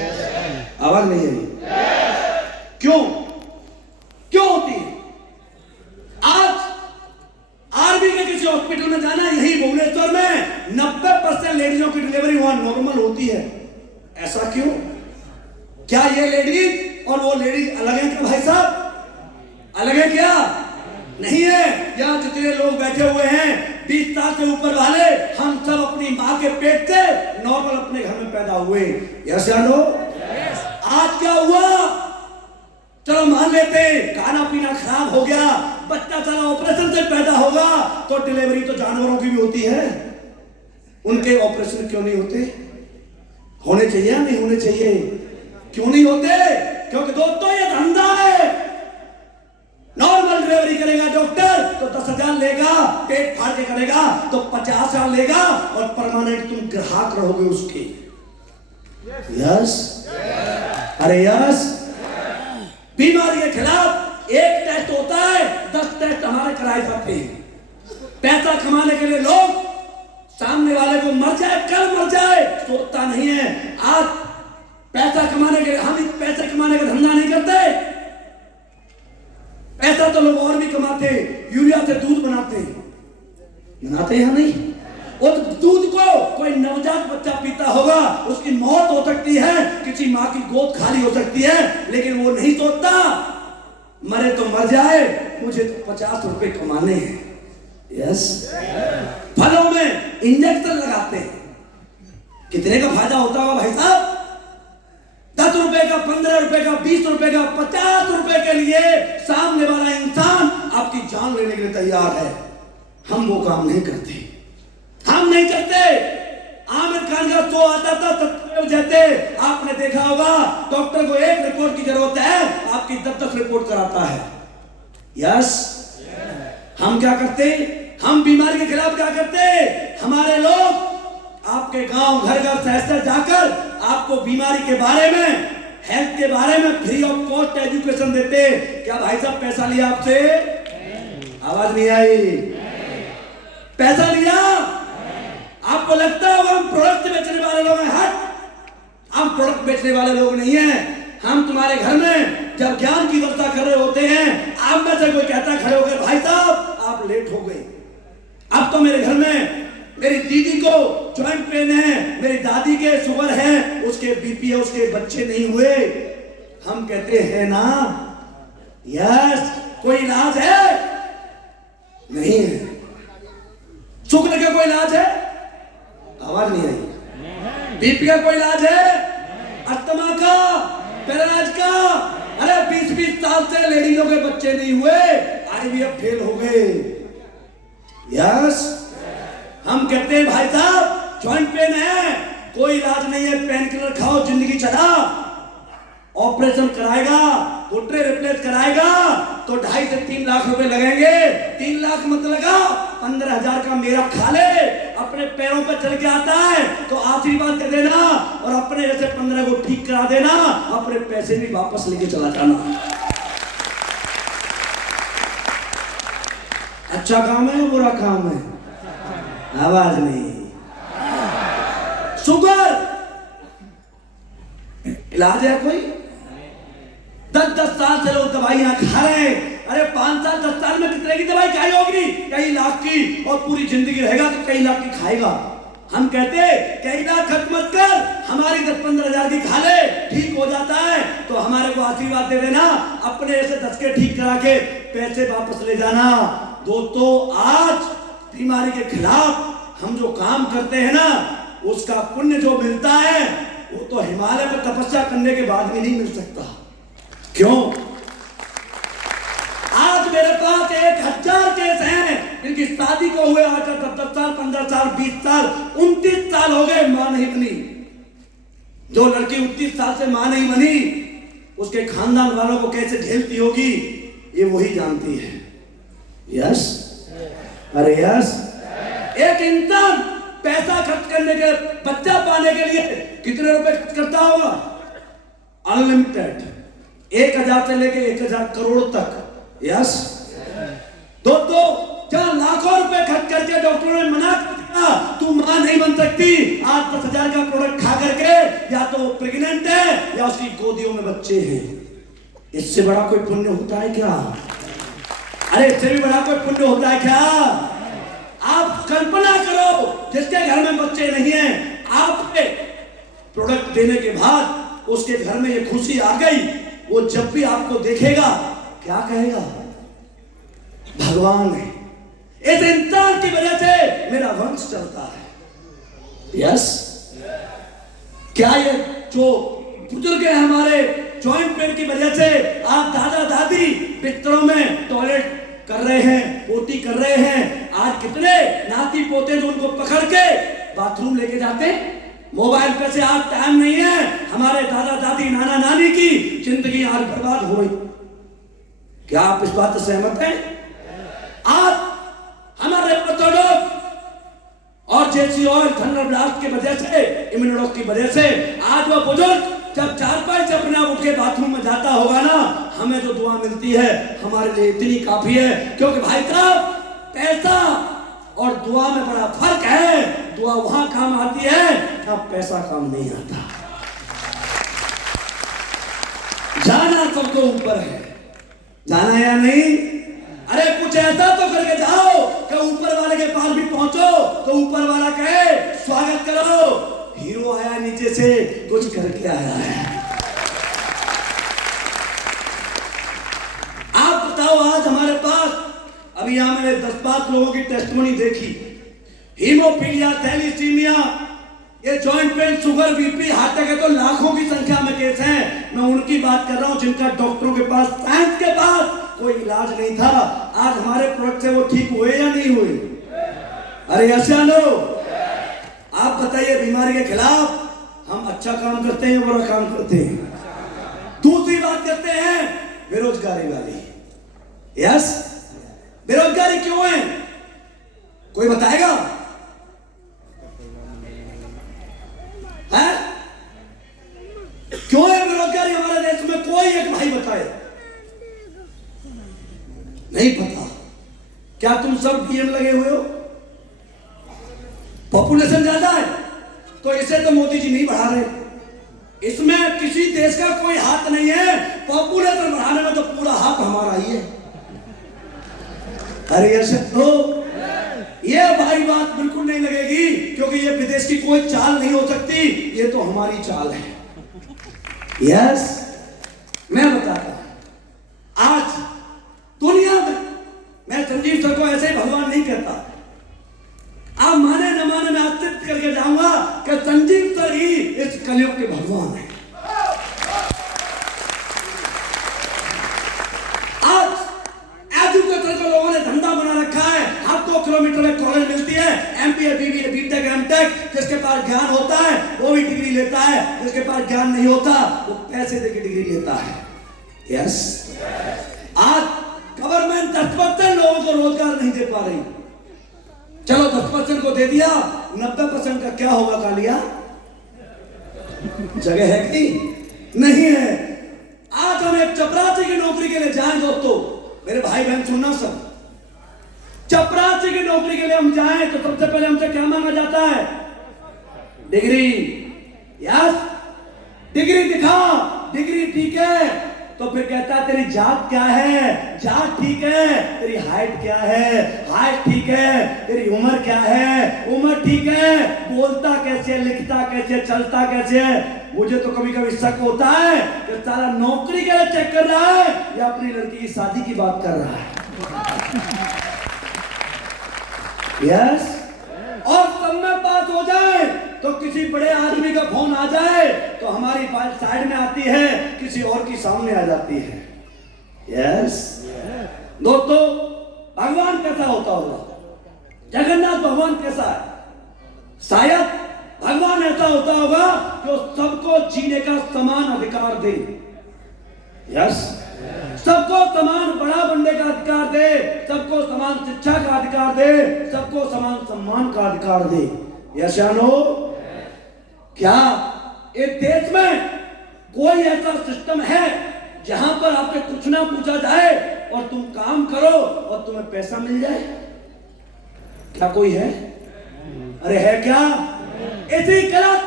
आवाज नहीं आई? क्यों होती है? आज आर्मी के किसी हॉस्पिटल में जाना, यही भुवनेश्वर में 90% लेडीजों की डिलीवरी वहां नॉर्मल होती है। ऐसा क्यों? क्या ये लेडीज और वो लेडीज अलग है क्या भाई साहब? अलग है क्या? नहीं है। यहाँ जितने लोग बैठे हुए हैं 20 साल से ऊपर वाले, हम सब अपनी माँ के पेट से नॉर्मल अपने घर में पैदा हुए। यस या नो? आज क्या हुआ? चलो मान लेते खाना पीना खराब हो गया, बच्चा चला ऑपरेशन से पैदा होगा, तो डिलीवरी तो जानवरों की भी होती है, उनके ऑपरेशन क्यों नहीं होते? होने चाहिए या नहीं होने चाहिए? क्यों नहीं होते? क्योंकि दोस्तों ये धंधा है। नॉर्मल डिलीवरी करेगा डॉक्टर तो 10,000 लेगा, पेट फाड़ के करेगा तो 50,000 लेगा, और परमानेंट तुम ग्राहक रहोगे उसके। यस। अरे यस। बीमारी के खिलाफ एक टेस्ट होता है, 10 टेस्ट हमारे कराए जाते हैं। पैसा कमाने के लिए लोग सामने वाले को मर जाए कल मर जाए सोचता नहीं है। आज पैसा कमाने के लिए हम पैसे कमाने का धंधा नहीं करते, सुनाते हैं नहीं? वो दूध को कोई नवजात बच्चा पीता होगा, उसकी मौत हो सकती है, किसी माँ की गोद खाली हो सकती है, लेकिन वो नहीं सोचता मरे तो मर जाए, मुझे तो 50 रुपए कमाने हैं। यस, फलों में इंजेक्शन लगाते हैं, कितने का फायदा होता होगा भाई साहब? 10 रुपए का, 15 रुपए का, 20 रुपए का, 50 रुपए के लिए सामने वाला इंसान आपकी जान लेने के लिए तैयार है। हम वो काम नहीं करते, हम नहीं करते। आमिर खान का शो आता था सत्तर जाते, आपने देखा होगा, डॉक्टर को एक रिपोर्ट की जरूरत है, आपकी 10-10 रिपोर्ट कराता है। यस, हम क्या करते? हम बीमारी के खिलाफ क्या करते? हमारे लोग आपके गांव घर घर शहर जाकर आपको बीमारी के बारे में, हेल्थ के बारे में फ्री ऑफ कॉस्ट एजुकेशन देते। क्या भाई साहब पैसा लिया आपसे? आवाज नहीं आई। पैसा लिया? आपको लगता है हम प्रोडक्ट बेचने वाले लोग हैं? हट, हम प्रोडक्ट बेचने वाले लोग नहीं हैं। हम तुम्हारे घर में जब ज्ञान की वर्षा कर रहे होते हैं, आप में से कोई कहता खड़े होकर भाई साहब आप लेट हो गए। अब तो मेरे घर में मेरी दीदी को जॉइंट पेन है, मेरी दादी के शुगर है, उसके बीपी है, उसके बच्चे नहीं हुए। हम कहते हैं ना यस, कोई इलाज है? नहीं है। शुगर का कोई इलाज है? आवाज नहीं आई। बीपी का कोई इलाज है? अस्थमा का, पैरालाइज का? अरे 20-20 साल से लेडीजों के बच्चे नहीं हुए, आईवीएफ फेल हो गए। यस, हम कहते हैं भाई साहब जॉइंट पेन है, कोई इलाज नहीं है, पेन किलर खाओ, जिंदगी चला। ऑपरेशन कराएगा, घुटने रिप्लेस कराएगा तो 2.5 से 3 लाख रुपए लगेंगे। 3 लाख मत लगा, 15,000 का मेरा खा ले, अपने पैरों पर चल के आता है तो आशीर्वाद कर देना, और अपने जैसे 15 को ठीक करा देना, अपने पैसे भी वापस लेके चला जाना। अच्छा काम है या बुरा काम है? आवाज नहीं। शुगर इलाज है कोई? 10-10 साल से लोग दवाइयां खा रहे हैं। अरे 5 साल 10 साल में कितने की दवाई खाई होगी? कई लाख की, और पूरी जिंदगी रहेगा तो कई लाख की खाएगा। हम कहते कई लाख खर्च मत कर, हमारी 10-15 हजार की खा ले, ठीक हो जाता है तो हमारे को आशीर्वाद दे देना, अपने ऐसे 10 के ठीक करा के पैसे वापस ले जाना। दोस्तों, आज बीमारी के खिलाफ हम जो काम करते हैं ना, उसका पुण्य जो मिलता है वो तो हिमालय में तपस्या करने के बाद भी नहीं मिल सकता। क्यों? आज मेरे पास 1000 केस हैं, इनकी शादी को हुए आज 10 साल, 15 साल, 20 साल, 29 साल हो गए, मां नहीं बनी। जो लड़की 29 साल से मां नहीं बनी, उसके खानदान वालों को कैसे झेलती होगी ये वही जानती है। यस, अरे यस, एक इंसान पैसा खर्च करने के, बच्चा पाने के लिए कितने रुपए खर्च करता होगा? अनलिमिटेड, 1000 से लेके 1000 करोड़ तक। यस दोस्तों, जहां लाखों रुपए खर्च करके डॉक्टरों ने मना किया तू मां नहीं बन सकती, आज 10,000 का प्रोडक्ट खा करके या तो प्रेग्नेंट है या उसकी गोदियों में बच्चे हैं। इससे बड़ा कोई पुण्य होता है क्या? अरे इससे भी बड़ा कोई पुण्य होता है क्या? आप कल्पना करो, जिसके घर में बच्चे नहीं हैं, आपके प्रोडक्ट देने के बाद उसके घर में ये खुशी आ गई, वो जब भी आपको देखेगा क्या कहेगा? भगवान है, इस इंसान की वजह से मेरा वंश चलता है। यस, क्या ये जो बुजुर्ग है हमारे, जॉइंट पेन की वजह से आप दादा दादी बिस्तरों में टॉयलेट कर रहे हैं, पोती कर रहे हैं, आज कितने नाती पोते जो उनको पकड़ के बाथरूम लेके जाते, मोबाइल पे से आज टाइम नहीं है। हमारे दादा दादी नाना नानी की जिंदगी आज बर्बाद हो गई। क्या आप इस बात से सहमत हैं? आज हमारे ऑर्थोडॉक्स और जेसी ऑयल थंडर ब्लास्ट की वजह से, इम्यूनोडॉक्स की वजह से आज वो बुजुर्ग जब 4-5 से अपने आप उठ के बाथरूम में जाता होगा ना, हमें जो दुआ मिलती है हमारे लिए इतनी काफी है। क्योंकि भाई साहब, पैसा और दुआ में बड़ा फर्क है। दुआ वहां काम आती है जहां पैसा काम नहीं आता। जाना सबको ऊपर है, जाना या नहीं? अरे कुछ ऐसा तो करके जाओ कि ऊपर वाले के पास भी पहुंचो तो ऊपर वाला कहे स्वागत करो, हीरो आया नीचे से कुछ करके आया है। आप बताओ, आज हमारे पास अभी यहां मैंने 10-5 लोगों की टेस्टमनी देखी, हीमोफीलिया, थैलीसीमिया, ये joint pain, sugar, BP, heart attack है तो लाखों की संख्या में केस हैं। मैं उनकी बात कर रहा हूं जिनका डॉक्टरों के पास, साइंस के पास कोई इलाज नहीं था। आज हमारे प्रोडक्ट से वो ठीक हुए या नहीं हुए? अरे ऐसा लो, आप बताइए, बीमारी के खिलाफ हम अच्छा काम करते हैं, बुरा काम करते हैं? दूसरी बात करते हैं बेरोजगारी वाली। यस, बेरोजगारी क्यों है? कोई बताएगा? है? क्यों है बेरोजगारी हमारे देश में? कोई एक भाई बताए। नहीं पता। क्या तुम सब डीएम लगे हुए हो? पॉपुलेशन ज्यादा है तो इसे तो मोदी जी नहीं बढ़ा रहे। इसमें किसी देश का कोई हाथ नहीं है, पॉपुलेशन बढ़ाने में तो पूरा हाथ हमारा ही है। अरे ऐसे तो ये भाई बात बिल्कुल नहीं लगेगी, क्योंकि ये विदेश की कोई चाल नहीं हो सकती, ये तो हमारी चाल है। यस, मैं बताता हूं, आज दुनिया में मैं संजीव सर को ऐसे ही भगवान नहीं कहता, आप माने न माने मैं आश्चर्य करके जाऊंगा कि संजीव सर ही इस कलयुग के भगवान है। आज एजुकेशन को लोगों ने धंधा बना रखा है। हर 2 किलोमीटर में कॉलेज मिलती है, एमपीए, बीबीए, बीटेक, एमटेक। जिसके पास ज्ञान होता है वो भी डिग्री लेता है, जिसके पास ज्ञान नहीं होता वो पैसे देके डिग्री लेता है। यस, आज गवर्नमेंट 10% लोगों को रोजगार नहीं दे पा रही। चलो 10% को दे दिया, 90% का क्या होगा? कालिया जगह है कि नहीं है? आज हम एक चपरासी की नौकरी के लिए जाएं दोस्तों, मेरे भाई बहन सुनना सब, चपरासी की नौकरी के लिए हम जाएं तो सबसे पहले हमसे क्या मांगा जाता है? डिग्री। यस, डिग्री दिखा, डिग्री ठीक है तो फिर कहता है तेरी जात क्या है? जात ठीक है। तेरी हाइट क्या है? हाइट ठीक है। तेरी उम्र क्या है? उम्र ठीक है। बोलता कैसे, लिखता कैसे, चलता कैसे? मुझे तो कभी कभी शक होता है कि सारा नौकरी के लिए चेक कर रहा है या अपनी लड़की की शादी की बात कर रहा है। यस, और सब में बात हो जाए तो किसी बड़े आदमी का फोन आ जाए तो हमारी बात साइड में आती है, किसी और की सामने आ जाती है। यस दोस्तों, भगवान कैसा होता होगा? जगन्नाथ भगवान कैसा है? शायद भगवान ऐसा होता होगा जो सबको जीने का समान अधिकार दे। यस, सबको समान बड़ा बनने का अधिकार दे, सबको समान शिक्षा का अधिकार दे, सबको समान सम्मान का अधिकार दे। यस या नो? क्या एक देश में कोई ऐसा सिस्टम है जहां पर आपसे कुछ ना पूछा जाए और तुम काम करो और तुम्हें पैसा मिल जाए? क्या कोई है? अरे है क्या? इसी गलत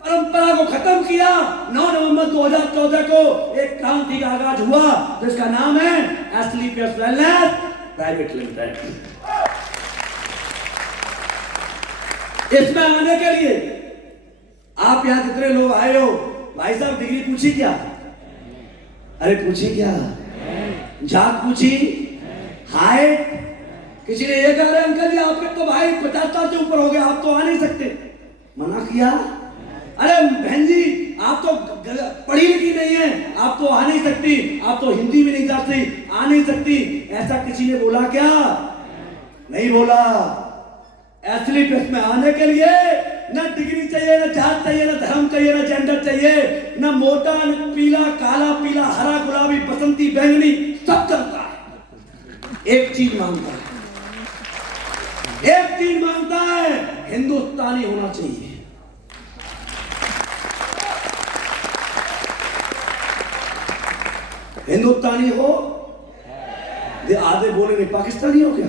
परंपरा को खत्म किया 9 नवंबर 2014 को एक क्रांति का आगाज हुआ जिसका नाम है एस्क्लेपियस वेलनेस प्राइवेट लिमिटेड। इसमें आने के लिए आप यहां जितने लोग आए हो, भाई साहब डिग्री पूछी क्या? अरे पूछी क्या? जात पूछी? हाइट? किसी ने ये कहा अरे अंकल जी आपके तो भाई 50 साल से ऊपर हो गए, आप तो आ नहीं सकते। मना किया। अरे बहन जी आप तो पढ़ी लिखी नहीं है, आप तो आ नहीं सकती, आप तो हिंदी भी नहीं जानती, आ नहीं सकती। ऐसा किसी ने बोला क्या? नहीं बोला। एस्क्लेपियस में आने के लिए न डिग्री चाहिए, न जात चाहिए, न धर्म चाहिए, न जेंडर चाहिए, न मोटा, न पीला, काला, पीला, हरा, गुलाबी, बसंती, बैंगनी, सब चलता है। एक चीज मांगता है, एक चीज मांगता है, हिंदुस्तानी होना चाहिए। हिंदुस्तानी हो? आधे बोले नहीं पाकिस्तानी हो क्या?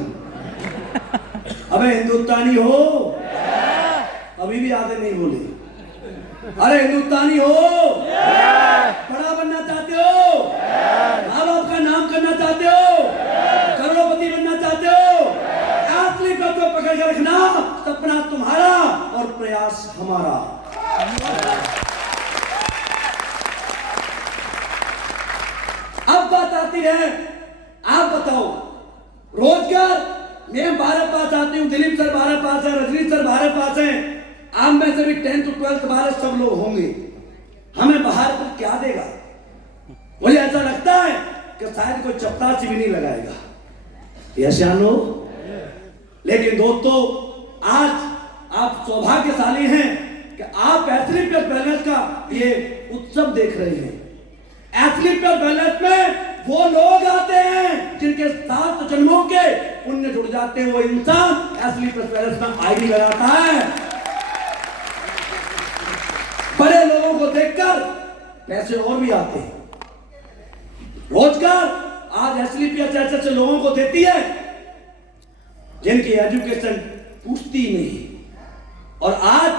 अबे हिंदुस्तानी हो? अभी भी आधे नहीं बोले। अरे हिंदुस्तानी हो? बड़ा बनना चाहते हो? माँ बाप का नाम करना चाहते हो? करोड़ों हमारा। अब बात आती है, आप बताओ, रोजगार मैं 12 पास आती हूं, दिलीप सर 12 पास है, रजनीश सर 12 पास हैं, आप में से भी 10th 12th 12 सब लोग होंगे। हमें बाहर को क्या देगा? मुझे ऐसा लगता है कि शायद कोई चपरासी भी नहीं लगाएगा। यस या नो? लेकिन दोस्तों, आज आप सौभाग्यशाली हैं कि आप एथलीट प्लस वेलनेस का ये उत्सव देख रहे हैं। एथलीट प्लस वेलनेस में वो लोग आते हैं जिनके 7 जन्मों के पुण्य जुड़ जाते हैं। वो इंसान एथलीट प्लस वेलनेस में आईडी लगाता है। बड़े लोगों को देखकर पैसे और भी आते हैं। रोजगार आज एसलीपीएस ऐसे लोगों को देती है जिनकी एजुकेशन पूछती नहीं। और आज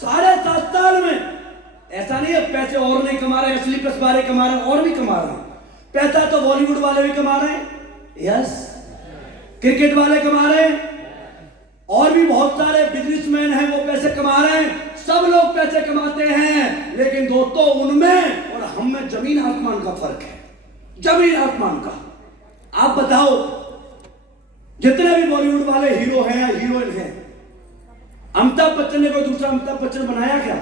7.5 साल में ऐसा नहीं है पैसे और नहीं कमा रहे, एसलीपीएस वाले कमा रहे, और भी कमा रहे हैं। पैसा तो बॉलीवुड वाले भी कमा रहे हैं, यस, क्रिकेट वाले कमा रहे हैं, और भी बहुत सारे बिजनेसमैन हैं, वो पैसे कमा रहे हैं। सब लोग पैसे कमाते हैं, लेकिन दोस्तों उनमें और हम में जमीन आसमान का फर्क है, जमीन आसमान का। आप बताओ, जितने भी बॉलीवुड वाले हीरो हैं या हीरोइन हैं, अमिताभ बच्चन ने कोई दूसरा अमिताभ बच्चन बनाया क्या?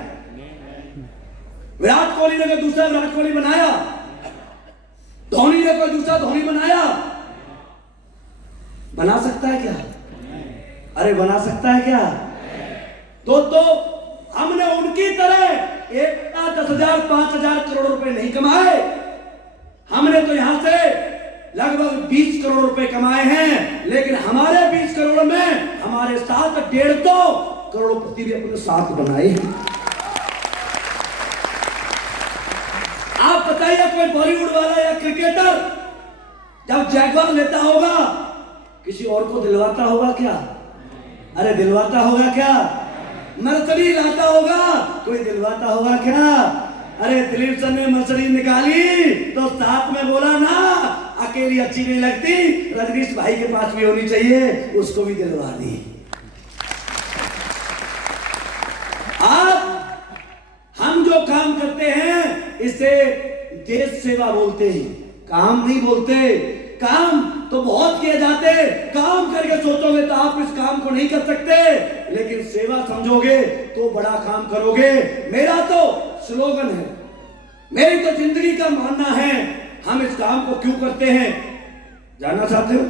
विराट कोहली ने कोई दूसरा विराट कोहली बनाया? धोनी ने कोई दूसरा धोनी बनाया? बना सकता है क्या? अरे बना सकता है क्या? दोस्तों, हमने उनकी तरह 1 10,000 5,000 करोड़ रुपए नहीं कमाए। हमने तो यहां से लगभग 20 करोड़ रुपए कमाए हैं, लेकिन हमारे 20 करोड़ में हमारे साथ 150 करोड़पति भी अपने साथ बनाए हैं। आप बताइए, कोई बॉलीवुड वाला या क्रिकेटर जब जैगवार लेता होगा, किसी और को दिलवाता होगा क्या? अरे दिलवाता होगा क्या? मर्सिडीज लाता होगा, कोई दिलवाता होगा क्या? अरे दिलीप सर ने मर्सिडीज निकाली तो साथ में बोला ना, अकेली अच्छी नहीं लगती, रजनीश भाई के पास भी होनी चाहिए, उसको भी दिलवा दी। आप हम जो काम करते हैं इसे देश सेवा बोलते हैं, काम नहीं बोलते। काम तो बहुत किए जाते, काम करके सोचोगे तो आप इस काम को नहीं कर सकते, लेकिन सेवा समझोगे तो बड़ा काम करोगे। मेरा तो स्लोगन है, मेरी तो जिंदगी का मानना है, हम इस काम को क्यों करते हैं जानना चाहते हो?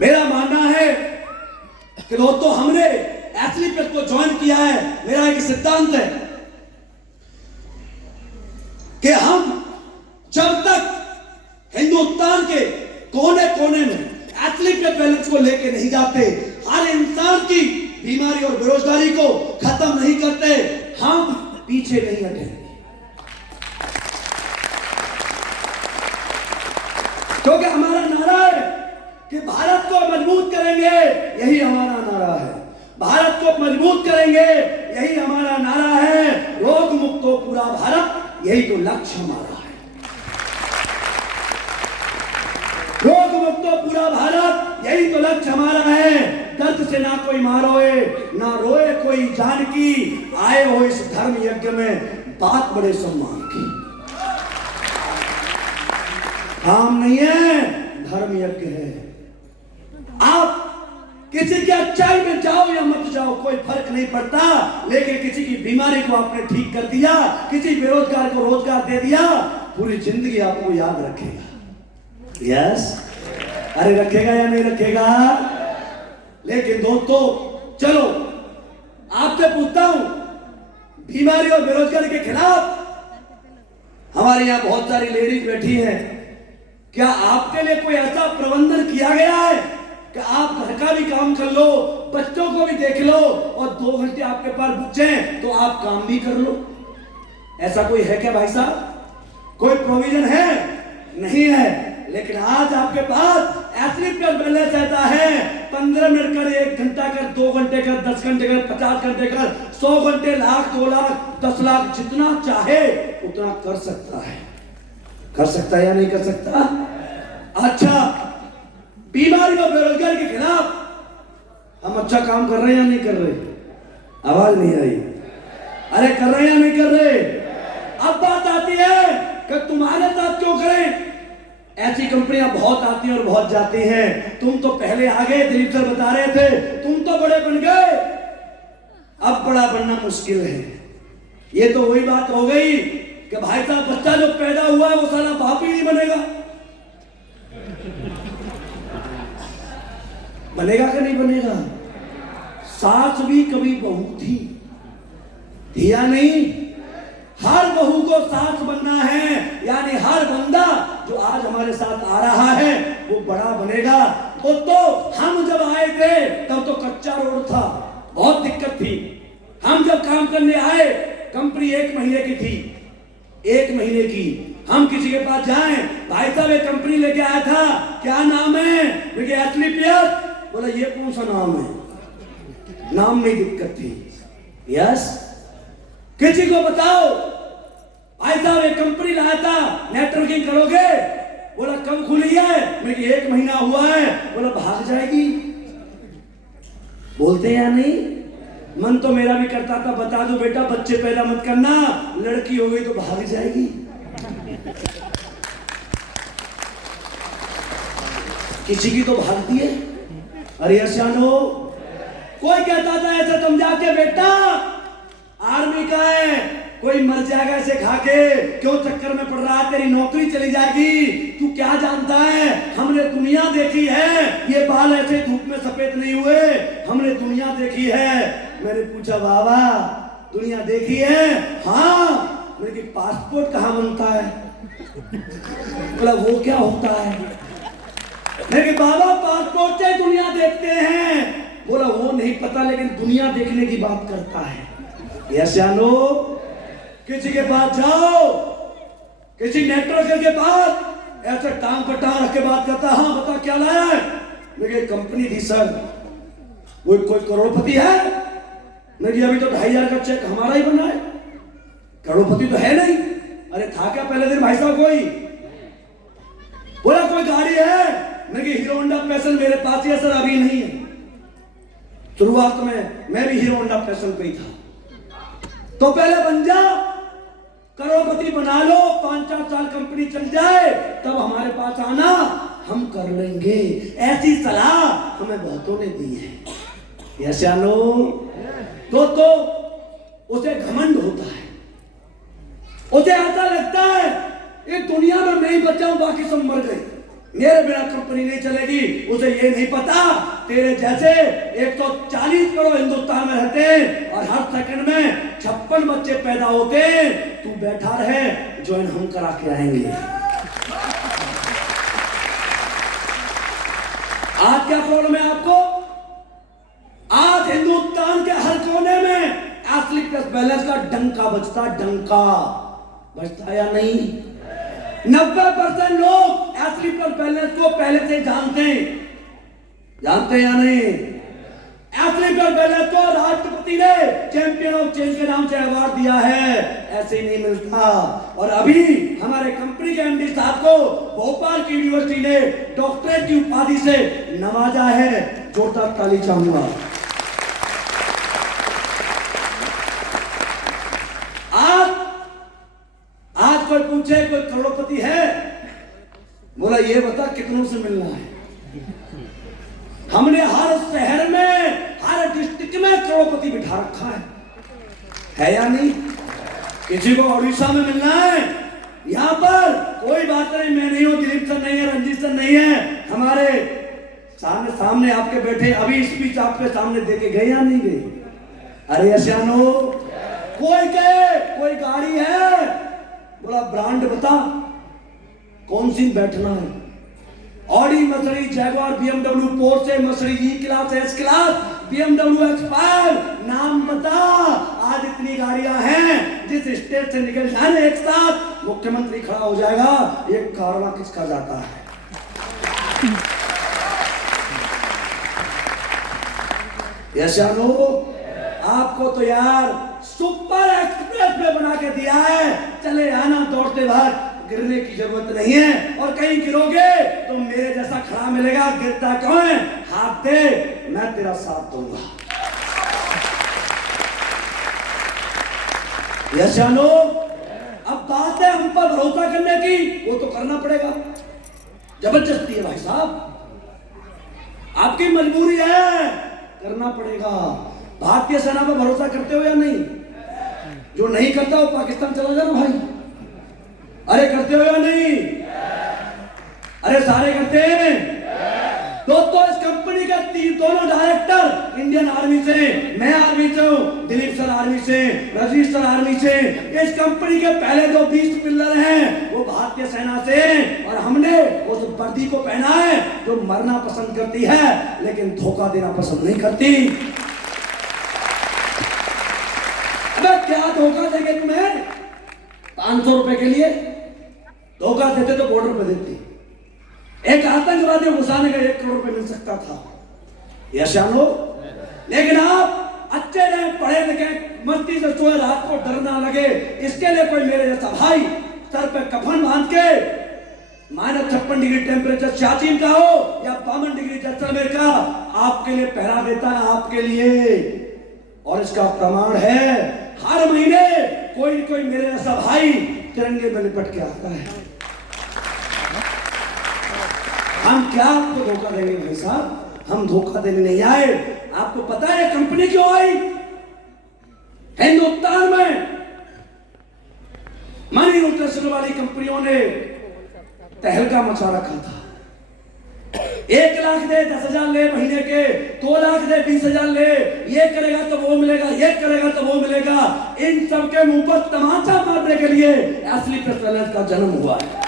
मेरा मानना है कि दोस्तों, हमने एथलीट को ज्वाइन किया है। मेरा एक सिद्धांत है कि हम जब तक हिंदुस्तान के कोने कोने में एथलीट बैलेंस को लेके नहीं जाते, हर इंसान की बीमारी और बेरोजगारी को खत्म नहीं करते, हम पीछे नहीं हटेंगे। क्योंकि हमारा नारा है कि भारत को मजबूत करेंगे, यही हमारा नारा है। भारत को मजबूत करेंगे, यही हमारा नारा है। रोग मुक्त हो पूरा भारत, यही तो लक्ष्य हमारा है। रोग मुक्त हो पूरा भारत, यही तो लक्ष्य हमारा है। दर्द से ना कोई मारोए, ना रोए कोई जानकी, आए हो इस धर्म यज्ञ में बात बड़े सम्मान की। काम नहीं है, धर्म यज्ञ है। आप किसी की अच्छाई में जाओ या मत जाओ, कोई फर्क नहीं पड़ता, लेकिन किसी की बीमारी को आपने ठीक कर दिया, किसी बेरोजगार को रोजगार दे दिया, पूरी जिंदगी आपको याद रखेगा। यस, अरे रखेगा या नहीं रखेगा? लेकिन दोस्तों, चलो आपसे पूछता हूं, बीमारी और बेरोजगारी के खिलाफ हमारे यहां बहुत सारी लेडीज बैठी हैं, क्या आपके लिए कोई ऐसा प्रबंधन किया गया है कि आप घर का भी काम कर लो, बच्चों को भी देख लो, और 2 घंटे आपके पास बचे तो आप काम भी कर लो? ऐसा कोई है क्या भाई साहब? कोई प्रोविजन है? नहीं है। लेकिन आज आपके पास एथलीट का बैलेंस ऐसा है, 15 मिनट कर, 1 घंटा कर, 2 घंटे कर, 10 घंटे कर, 50 घंटे कर, 100 घंटे, लाख, 2 लाख, 10 लाख, जितना चाहे उतना कर सकता है। कर सकता है या नहीं कर सकता? अच्छा, बीमारी और बेरोजगारी के खिलाफ हम अच्छा काम कर रहे हैं या नहीं कर रहे? आवाज नहीं आई। अरे कर रहे या नहीं कर रहे? अब बात आती है कि तुम्हारे साथ क्यों करें। ऐसी कंपनियां बहुत आती हैं और बहुत जाती हैं। तुम तो पहले आ गए, दिलीप सर बता रहे थे, तुम तो बड़े बन गए, अब बड़ा बनना मुश्किल है। ये तो वही बात हो गई कि भाई साहब बच्चा जो पैदा हुआ है वो साला बाप ही नहीं बनेगा। बनेगा कि नहीं बनेगा? सास भी कभी बहू थी या नहीं? हर बहू को सास बनना है, यानी हर बंदा जो आज हमारे साथ आ रहा है वो बड़ा बनेगा। तो हम जब आए थे तब तो कच्चा रोड था, बहुत दिक्कत थी। हम जब काम करने आए कंपनी 1 महीने की थी, 1 महीने की। हम किसी के पास जाएं, भाई साहब एक कंपनी लेके आया था, क्या नाम है? देखिए एस्क्लेपियस। बोला ये कौन सा नाम है? नाम में दिक्कत थी। यस, किसी को बताओ भाई साहब एक कंपनी लाया था, नेटवर्किंग करोगे? बोला कब खुली है? मैं 1 महीना हुआ है। बोला भाग जाएगी। बोलते या नहीं? मन तो मेरा भी करता था, बता दो बेटा बच्चे पैदा मत करना, लड़की हो गई तो भाग जाएगी। किसी की तो भागती है। अरे अशानो, कोई कहता था ऐसा समझा के बेटा आर्मी का है, कोई मर जाएगा ऐसे खा के, क्यों चक्कर में पड़ रहा है, तेरी नौकरी चली जाएगी, तू क्या जानता है, हमने दुनिया देखी है, ये बाल ऐसे धूप में सफेद नहीं हुए, हमने दुनिया देखी है। मैंने पूछा बाबा दुनिया देखी है? हाँ। मैंने कि पासपोर्ट कहाँ बनता है? बोला वो क्या होता है? मैंने कि बाबा पासपोर्ट से दुनिया देखते हैं। बोला वो नहीं पता, लेकिन दुनिया देखने की बात करता है। यशानो, किसी के पास जाओ, किसी नेटवर्कर के पास ऐसे टांग पर टांग रख के बात करता, हाँ बता क्या लाया है? मेरी कंपनी थी सर, वो कोई करोड़पति है? नहीं, अभी तो 2,500 का चेक हमारा ही बना है, करोड़पति तो है नहीं। अरे था क्या पहले दिन भाई साहब कोई? बोला कोई गाड़ी है? नहीं, हीरो होंडा पैशन मेरे पास ही है सर, अभी नहीं है। शुरुआत में मैं भी हीरो होंडा पैशन पे ही था। तो पहले बन जा, करोड़पति बना लो, 5-4 साल कंपनी चल जाए, तब हमारे पास आना, हम कर लेंगे। ऐसी सलाह हमें बहुतों ने दी है। ऐसा लो तो उसे घमंड होता है, उसे ऐसा लगता है इस दुनिया में मैं ही बचा हूं, बाकी सब मर गए, मेरे बिना कंपनी नहीं चलेगी। उसे ये नहीं पता तेरे जैसे 140 करोड़ हिंदुस्तान में रहते हैं और हर सेकंड में 56 बच्चे पैदा होते हैं। तू बैठा रहे, ज्वाइन हम करा के आएंगे। आज क्या प्रॉब्लम है आपको? आज हिंदुस्तान के हर कोने में एस्क्लेपियस बैलेंस का डंका बजता, डंका बजता या नहीं? 90% लोग एस्क्लेपियस बैलेंस को पहले से जानते या नहीं? एस्क्लेपियस बैलेंस को राष्ट्रपति ने चैंपियन ऑफ चेंज के नाम से अवार्ड दिया है, ऐसे ही नहीं मिलता। और अभी हमारे कंपनी के एमडी साहब को भोपाल की यूनिवर्सिटी ने डॉक्टरेट की उपाधि से नवाजा है, जोरदार ताली चाहूंगा। आज कोई पूछे कोई करोड़पति है? बोला ये बता कितनों से मिलना है? हमने हर शहर में, हर डिस्ट्रिक्ट में करोड़पति बिठा रखा है या नहीं? किसी को उड़ीसा में मिलना है, यहाँ पर कोई बात नहीं, मैं नहीं हूं, दिलीप सर नहीं है, रंजीत सर नहीं है, हमारे सामने आपके बैठे अभी स्पीच आपके सामने देके गए या नहीं गए? अरे अशानो, कोई कहे कोई गाड़ी है, बोला ब्रांड बता, कौन सी बैठना है? Audi, Mercedes, Jaguar, BMW, Porsche, Mercedes E class, S class, BMW X five, नाम बता। आज इतनी गाड़ियां हैं, जिस स्टेट से निकल जाए एक साथ मुख्यमंत्री खड़ा हो जाएगा। ये कारवा किसका जाता है? यशानो, आपको तो यार सुपर एक्सप्रेस में बना के दिया है, चले आना दौड़ते भाग, गिरने की जरूरत नहीं है। और कहीं गिरोगे तो मेरे जैसा खड़ा मिलेगा, गिरता कौन है? हाथ दे, मैं तेरा साथ दूंगा। यस या नो? अब बात है हम पर भरोसा करने की, वो तो करना पड़ेगा, जबरदस्ती है भाई साहब, आपकी मजबूरी है, करना पड़ेगा। भारतीय सेना पर भरोसा करते हो या नहीं? जो नहीं करता वो पाकिस्तान चला जाए ना भाई। अरे करते हो या नहीं? अरे सारे करते हैं। दोस्तों इस कंपनी का दोनों डायरेक्टर इंडियन आर्मी से, मैं आर्मी से हूं, दिलीप सर आर्मी से, रजनीश सर आर्मी से। इस कंपनी के पहले जो 20 पिल्लर हैं वो भारतीय सेना से, और हमने उस वर्दी को पहना है जो मरना पसंद करती है लेकिन धोखा देना पसंद नहीं करती। अबे क्या धोखा देंगे तुम्हें? 500 रुपए के लिए धोखा देते तो बॉर्डर पे देते। एक आतंकवादी को घुसाने का 1 करोड़ रुपए मिल सकता था, यस या नो? लेकिन आप अच्छे रहे, पढ़े लिखे, मस्ती से सोए, रात को डर ना लगे, इसके लिए कोई मेरे जैसा भाई सर पे कफन बांध के -56 डिग्री टेम्परेचर सियाचिन का हो या 52 डिग्री जैसलमेर का, आपके लिए पहरा देता है, आपके लिए। और इसका प्रमाण है हर महीने कोई न कोई मेरे जैसा भाई तिरंगे में लिपट के आता है। हम क्या आपको धोखा देंगे भाई साहब? हम धोखा देने नहीं आए। आपको पता है कंपनी क्यों आई? हिंदुस्तान में मनी न्यूट्रिशन वाली कंपनियों ने तहलका मचा रखा था। 1 लाख दे 10,000 ले महीने के, 2 लाख दे 20,000 ले, ये करेगा तो वो मिलेगा, ये करेगा तो वो मिलेगा। इन सबके मुंह पर तमाचा मारने के लिए असली पेट्रोल का जन्म हुआ है।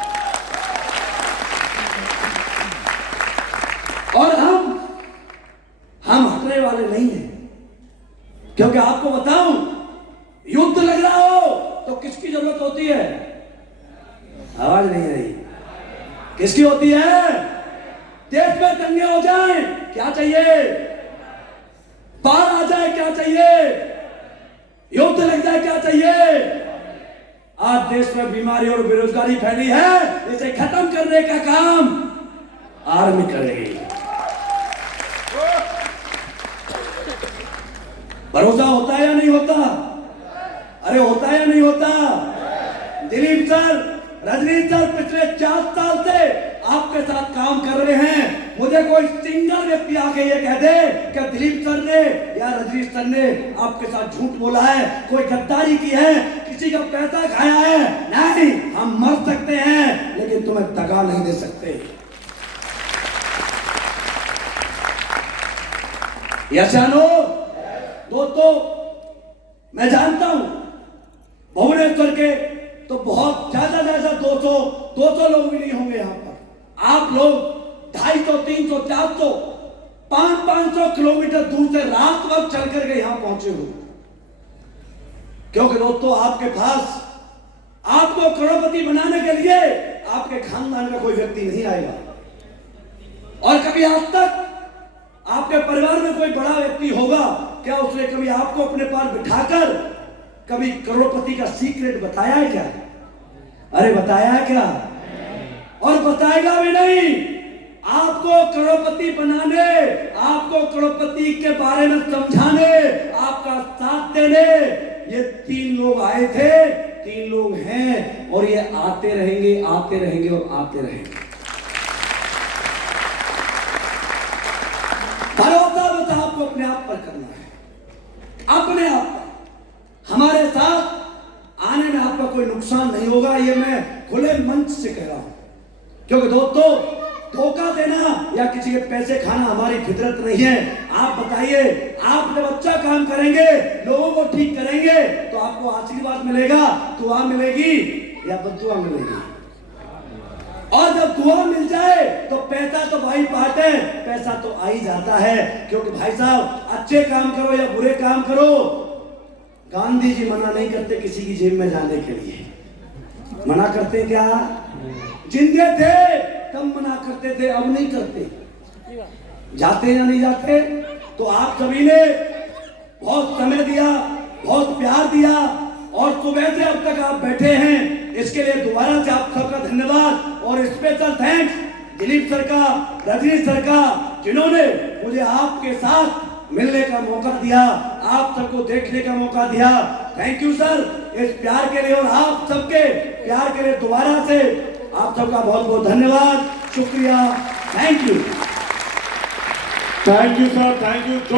और हम हटने वाले नहीं हैं, क्योंकि आपको बताऊं युद्ध लग रहा हो तो किसकी जरूरत होती है? आवाज नहीं आई। किसकी होती है? देश में दंगे हो जाए क्या चाहिए? बाढ़ आ जाए क्या चाहिए? युद्ध लग जाए क्या चाहिए? आज देश में बीमारी और बेरोजगारी फैली है, इसे खत्म करने का काम आर्मी करेगी। भरोसा होता है या नहीं होता? अरे होता है या नहीं होता? दिलीप सर, रजनीश सर पिछले 4 साल से आपके साथ काम कर रहे हैं। मुझे कोई सिंगल व्यक्ति आके ये कह दे कि दिलीप सर ने या रजनीश सर ने आपके साथ झूठ बोला है, कोई गद्दारी की है, किसी का पैसा खाया है? नहीं, हम मर सकते हैं लेकिन तुम्हें दगा नहीं दे सकते। यस या नो? दोस्तों मैं जानता हूं भुवनेश्वर के तो बहुत ज्यादा 200 लोग भी नहीं होंगे यहां पर। आप लोग 250, 300, 400, 500 किलोमीटर दूर से रात वक्त चल करके यहां पहुंचे हो, क्योंकि दोस्तों आपके पास आपको करोड़पति बनाने के लिए आपके खानदान का कोई व्यक्ति नहीं आएगा। और कभी आज तक आपके परिवार में कोई बड़ा व्यक्ति होगा क्या? उसने कभी आपको अपने पास बिठाकर कभी करोड़पति का सीक्रेट बताया है क्या? अरे बताया है क्या? और बताएगा भी नहीं। आपको करोड़पति बनाने, आपको करोड़पति के बारे में समझाने, आपका साथ देने ये 3 लोग आए थे, 3 लोग हैं और ये आते रहेंगे, आते रहेंगे और आते रहेंगे। भरोसा बस आपको अपने आप पर करना है, अपने आप पर। हमारे साथ आने में आपका कोई नुकसान नहीं होगा, ये मैं खुले मंच से कह रहा हूं। क्योंकि दोस्तों धोखा देना या किसी के पैसे खाना हमारी फितरत नहीं है। आप बताइए, आप जब अच्छा काम करेंगे, लोगों को ठीक करेंगे तो आपको आशीर्वाद मिलेगा, दुआ मिलेगी या बद्दुआ मिलेगी? और जब दुआ मिल जाए तो पैसा तो भाई बांटे, पैसा तो आ ही जाता है। क्योंकि भाई साहब अच्छे काम करो या बुरे काम करो, गांधी जी मना नहीं करते किसी की जेब में जाने के लिए। मना करते क्या? जिंदे थे तब मना करते थे, अब नहीं करते। जाते या नहीं जाते? तो आप सभी ने बहुत समय दिया, बहुत प्यार दिया और सुबह से अब तक आप बैठे हैं, इसके लिए दोबारा से आप सबका धन्यवाद और स्पेशल थैंक्स दिलीप सर का, रजनीश सर का, जिन्होंने मुझे आपके साथ मिलने का मौका दिया, आप सबको देखने का मौका दिया। थैंक यू सर इस प्यार के लिए और आप सबके प्यार के लिए दोबारा से आप सबका बहुत बहुत धन्यवाद, शुक्रिया, thank you. Thank you sir, thank you.